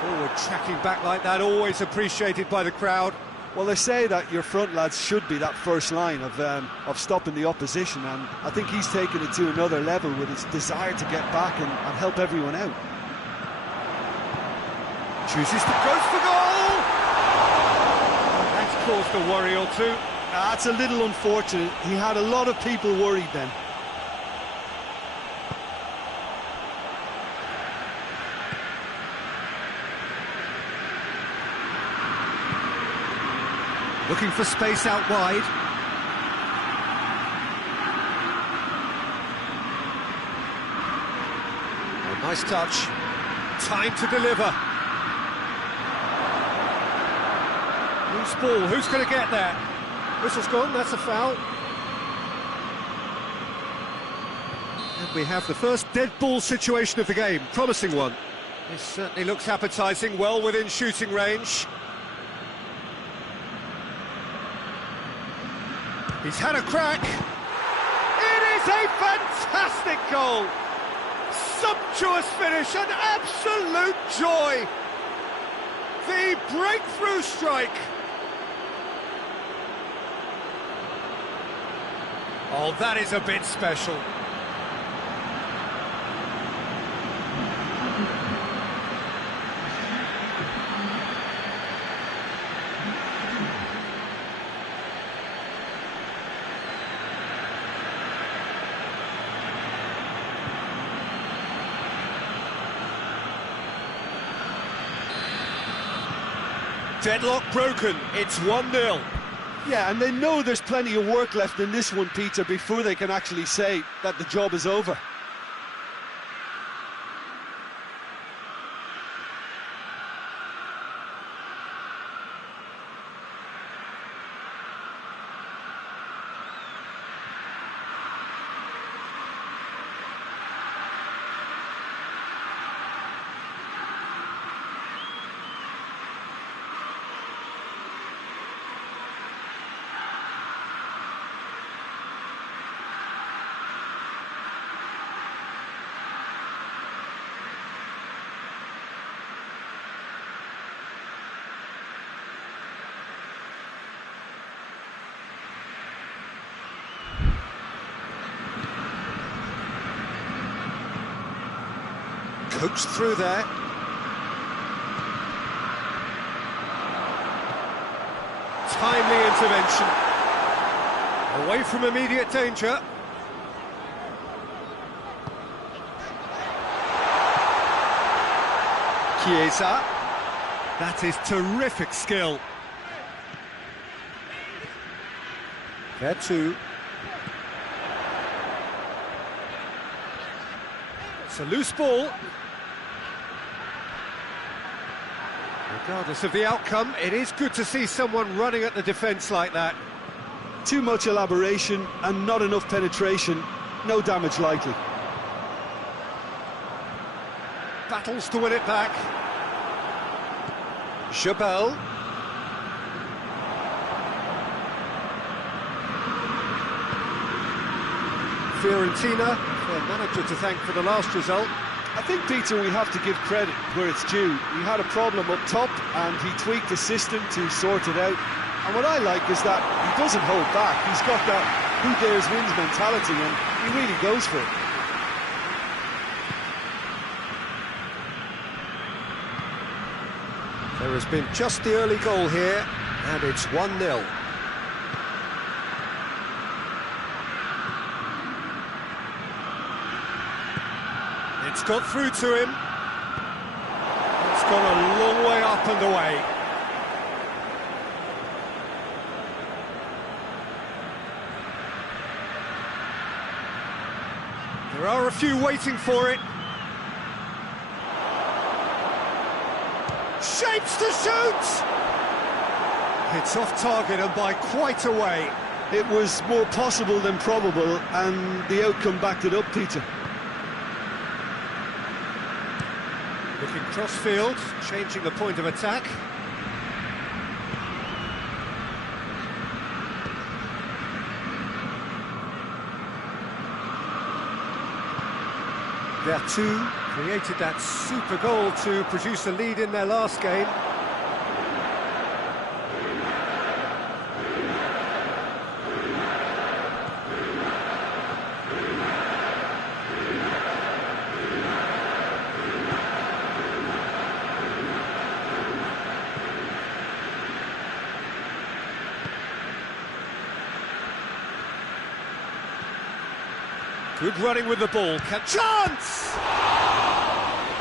Forward tracking back like that, always appreciated by the crowd. Well, they say that your front lads should be that first line of stopping the opposition, and I think he's taken it to another level with his desire to get back and help everyone out. Chooses to go for goal! That's caused a worry or two. That's a little unfortunate. He had a lot of people worried then. Looking for space out wide. Oh, nice touch. Time to deliver. Loose ball, who's going to get there? Whistle's gone, that's a foul. And we have the first dead ball situation of the game, promising one. This certainly looks appetising, well within shooting range. He's had a crack. It is a fantastic goal. Sumptuous finish, an absolute joy. The breakthrough strike. Oh, that is a bit special. Deadlock broken, it's 1-0. Yeah, and they know there's plenty of work left in this one, Peter, before they can actually say that the job is over. Coached through there. Timely intervention. Away from immediate danger. Chiesa. That is terrific skill. There too. It's a loose ball. Regardless of the outcome, it is good to see someone running at the defence like that. Too much elaboration and not enough penetration. No damage likely. Battles to win it back. Jabal. Fiorentina, their manager to thank for the last result. I think, Peter, we have to give credit where it's due. He had a problem up top and he tweaked the system to sort it out. And what I like is that he doesn't hold back. He's got that who dares wins mentality and he really goes for it. There has been just the early goal here, and it's 1-0. It's got through to him. It's gone a long way up and away. There are a few waiting for it. Shapes to shoot! It's off target and by quite a way. It was more possible than probable, and the outcome backed it up, Peter. Looking cross-field, changing the point of attack. Vertu created that super goal to produce a lead in their last game. Good running with the ball. Chance!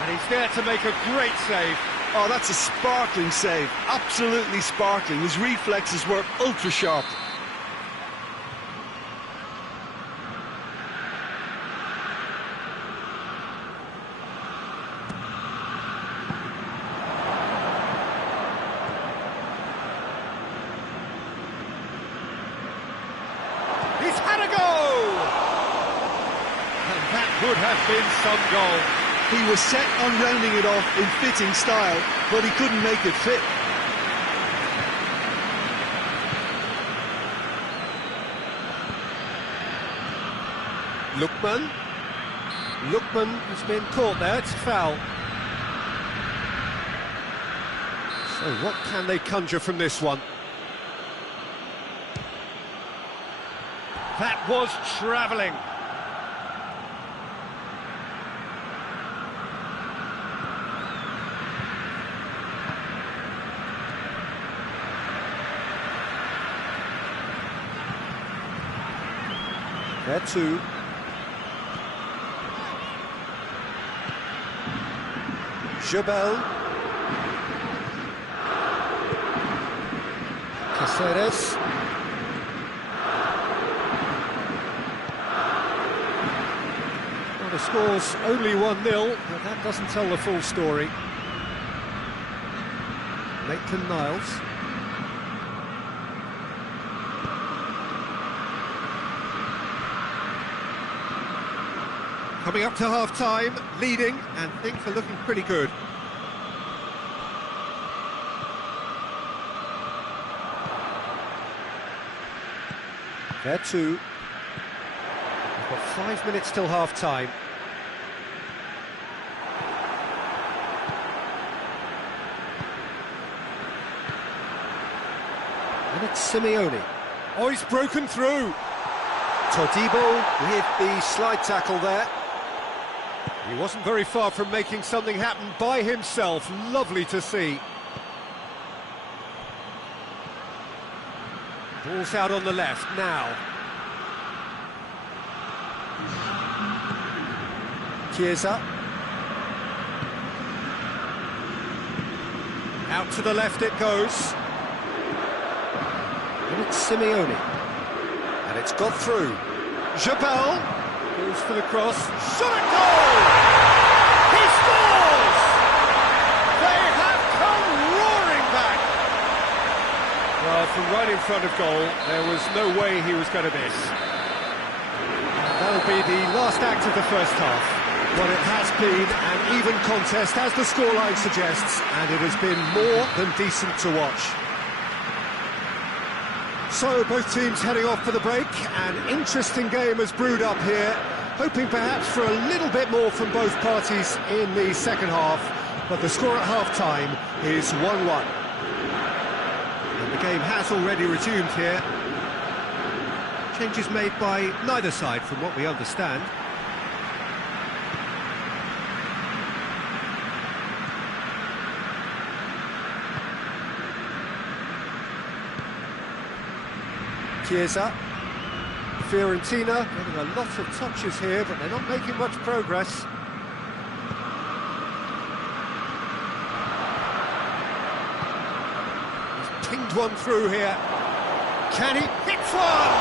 And he's there to make a great save. Oh, that's a sparkling save. Absolutely sparkling. His reflexes were ultra sharp. He's had a go! That would have been some goal. He was set on rounding it off in fitting style, but he couldn't make it fit. Lookman has been caught there, it's a foul. So what can they conjure from this one? That was travelling. There too. Jabel. Caceres. Well, the score's only 1-0, but that doesn't tell the full story. Maitland-Niles. Coming up to half-time, leading, and things are looking pretty good. There too. We've got 5 minutes till half-time. And it's Simeone. Oh, he's broken through. Todibo with the slide tackle there. He wasn't very far from making something happen by himself. Lovely to see. Ball's out on the left now. Chiesa. Out to the left it goes. And it's Simeone. And it's got through. Jabel goes for the cross. Shot at goal! He scores! They have come roaring back! Well, from right in front of goal, there was no way he was going to miss. And that'll be the last act of the first half. Well, it has been an even contest, as the scoreline suggests, and it has been more than decent to watch. So both teams heading off for the break. An interesting game has brewed up here, hoping perhaps for a little bit more from both parties in the second half, but the score at half-time is 1-1. And the game has already resumed here. Changes made by neither side from what we understand. Chiesa, Fiorentina getting a lot of touches here, but they're not making much progress. He's pinged one through here. Can he hit one?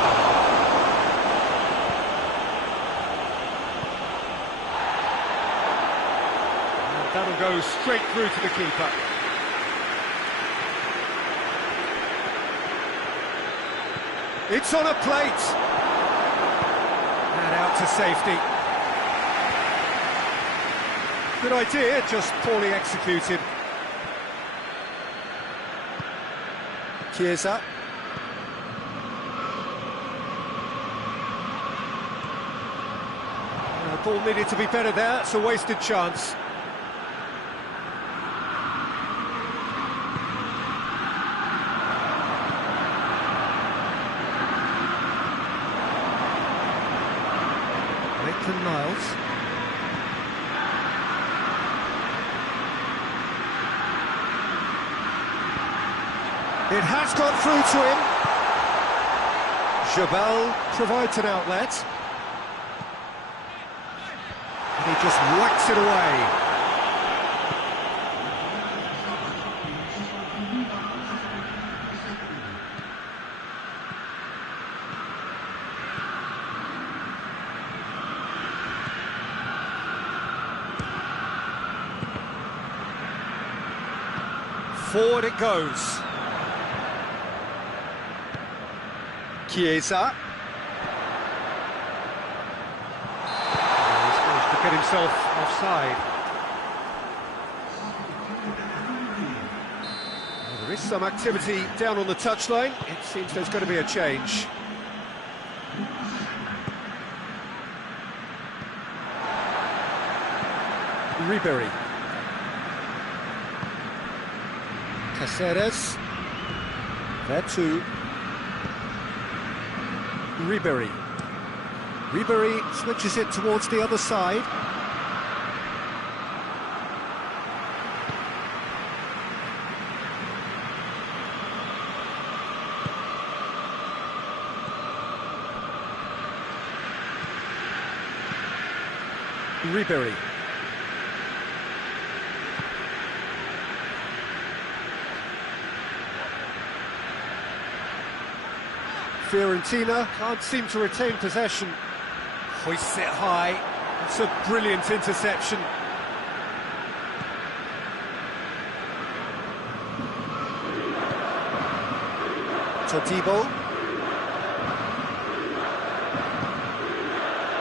And that'll go straight through to the keeper. It's on a plate. And out to safety. Good idea, just poorly executed. Chiesa. The ball needed to be better there, it's a wasted chance. Miles. It has got through to him. Jabal provides an outlet. And he just whacks it away. Forward it goes. Chiesa. He's managed to get himself offside. Well, there is some activity down on the touchline. It seems there's going to be a change. Ribery. Caceres, there too. Ribery. Ribery switches it towards the other side. Ribery. Fiorentina can't seem to retain possession. Hoists it high. It's a brilliant interception. Todibo.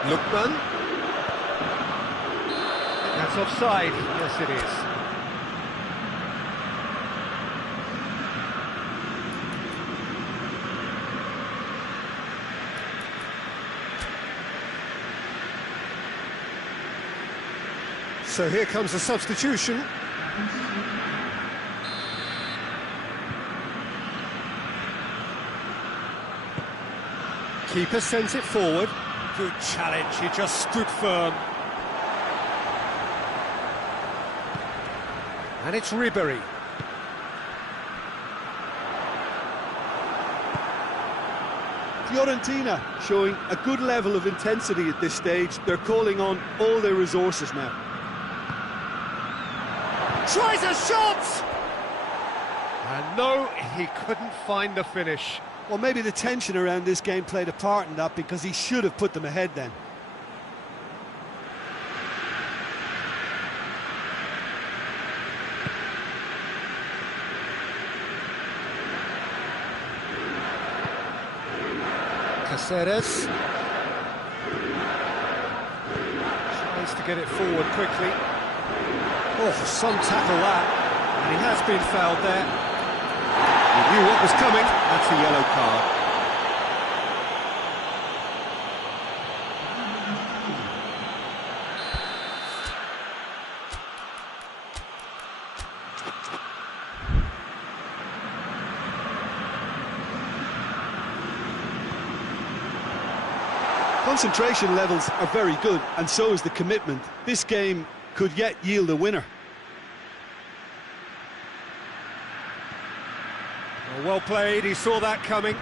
Lookman. That's offside. Yes, it is. So here comes a substitution. Keeper sends it forward. Good challenge, he just stood firm. And it's Ribery. Fiorentina showing a good level of intensity at this stage. They're calling on all their resources now. Tries a shot! And no, he couldn't find the finish. Well, maybe the tension around this game played a part in that, because he should have put them ahead then. Caceres tries to get it forward quickly. Oh, some tackle that, and he has been fouled there. He knew what was coming. That's a yellow card. concentration levels are very good, and so is the commitment. This game could yet yield a winner. Well played, he saw that coming.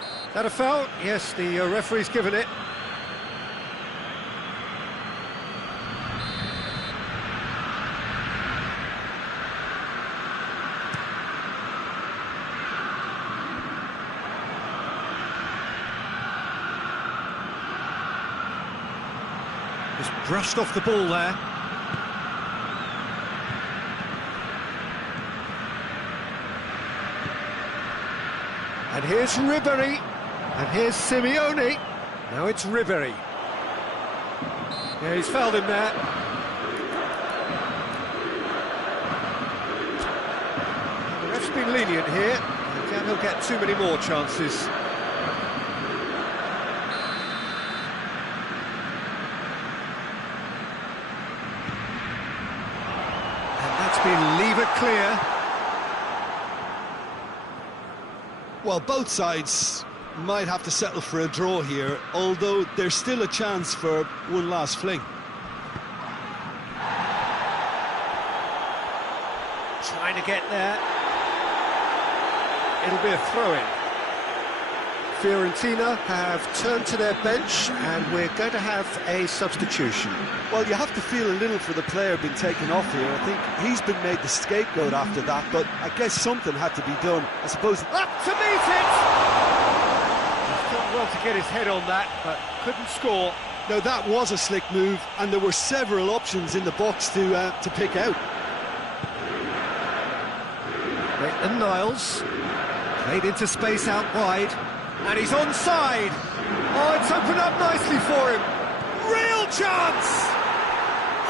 Is that a foul? Yes, the referee's given it. Just brushed off the ball there. And here's Ribery, and here's Simeone. Now it's Ribery. Yeah, he's fouled him there. The ref's been lenient here. I doubt he'll get too many more chances. And that's been lever clear. Well, both sides might have to settle for a draw here, although there's still a chance for one last fling. Trying to get there. It'll be a throw-in. Fiorentina have turned to their bench, and we're going to have a substitution. Well, you have to feel a little for the player being taken off here. I think he's been made the scapegoat after that, but I guess something had to be done. I suppose... Up to meet it! He's done well to get his head on that, but couldn't score. Now, that was a slick move, and there were several options in the box to pick out. Maitland-Niles played into space out wide, and he's onside. Oh, it's opened up nicely for him. Real chance!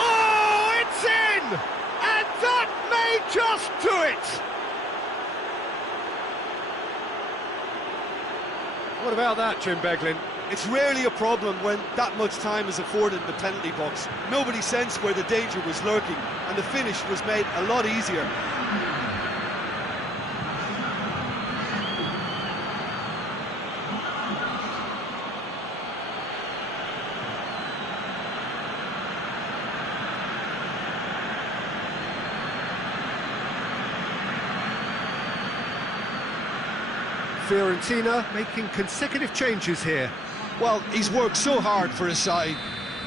Oh, it's in! And that may just do it! What about that, Jim Beglin? It's rarely a problem when that much time is afforded in the penalty box. Nobody sensed where the danger was lurking, and the finish was made a lot easier. Fiorentina making consecutive changes here. Well, he's worked so hard for his side,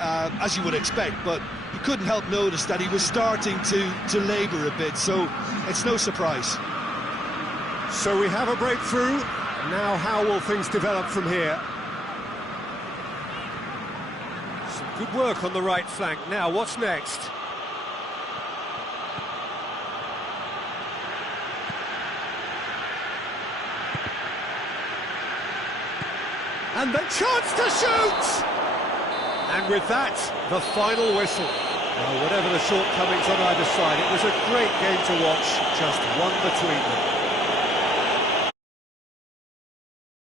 as you would expect, but you couldn't help notice that he was starting to labour a bit, so it's no surprise. So we have a breakthrough. Now how will things develop from here? Some good work on the right flank. Now what's next? And the chance to shoot! And with that, the final whistle. Well, whatever the shortcomings on either side, it was a great game to watch, just one between them.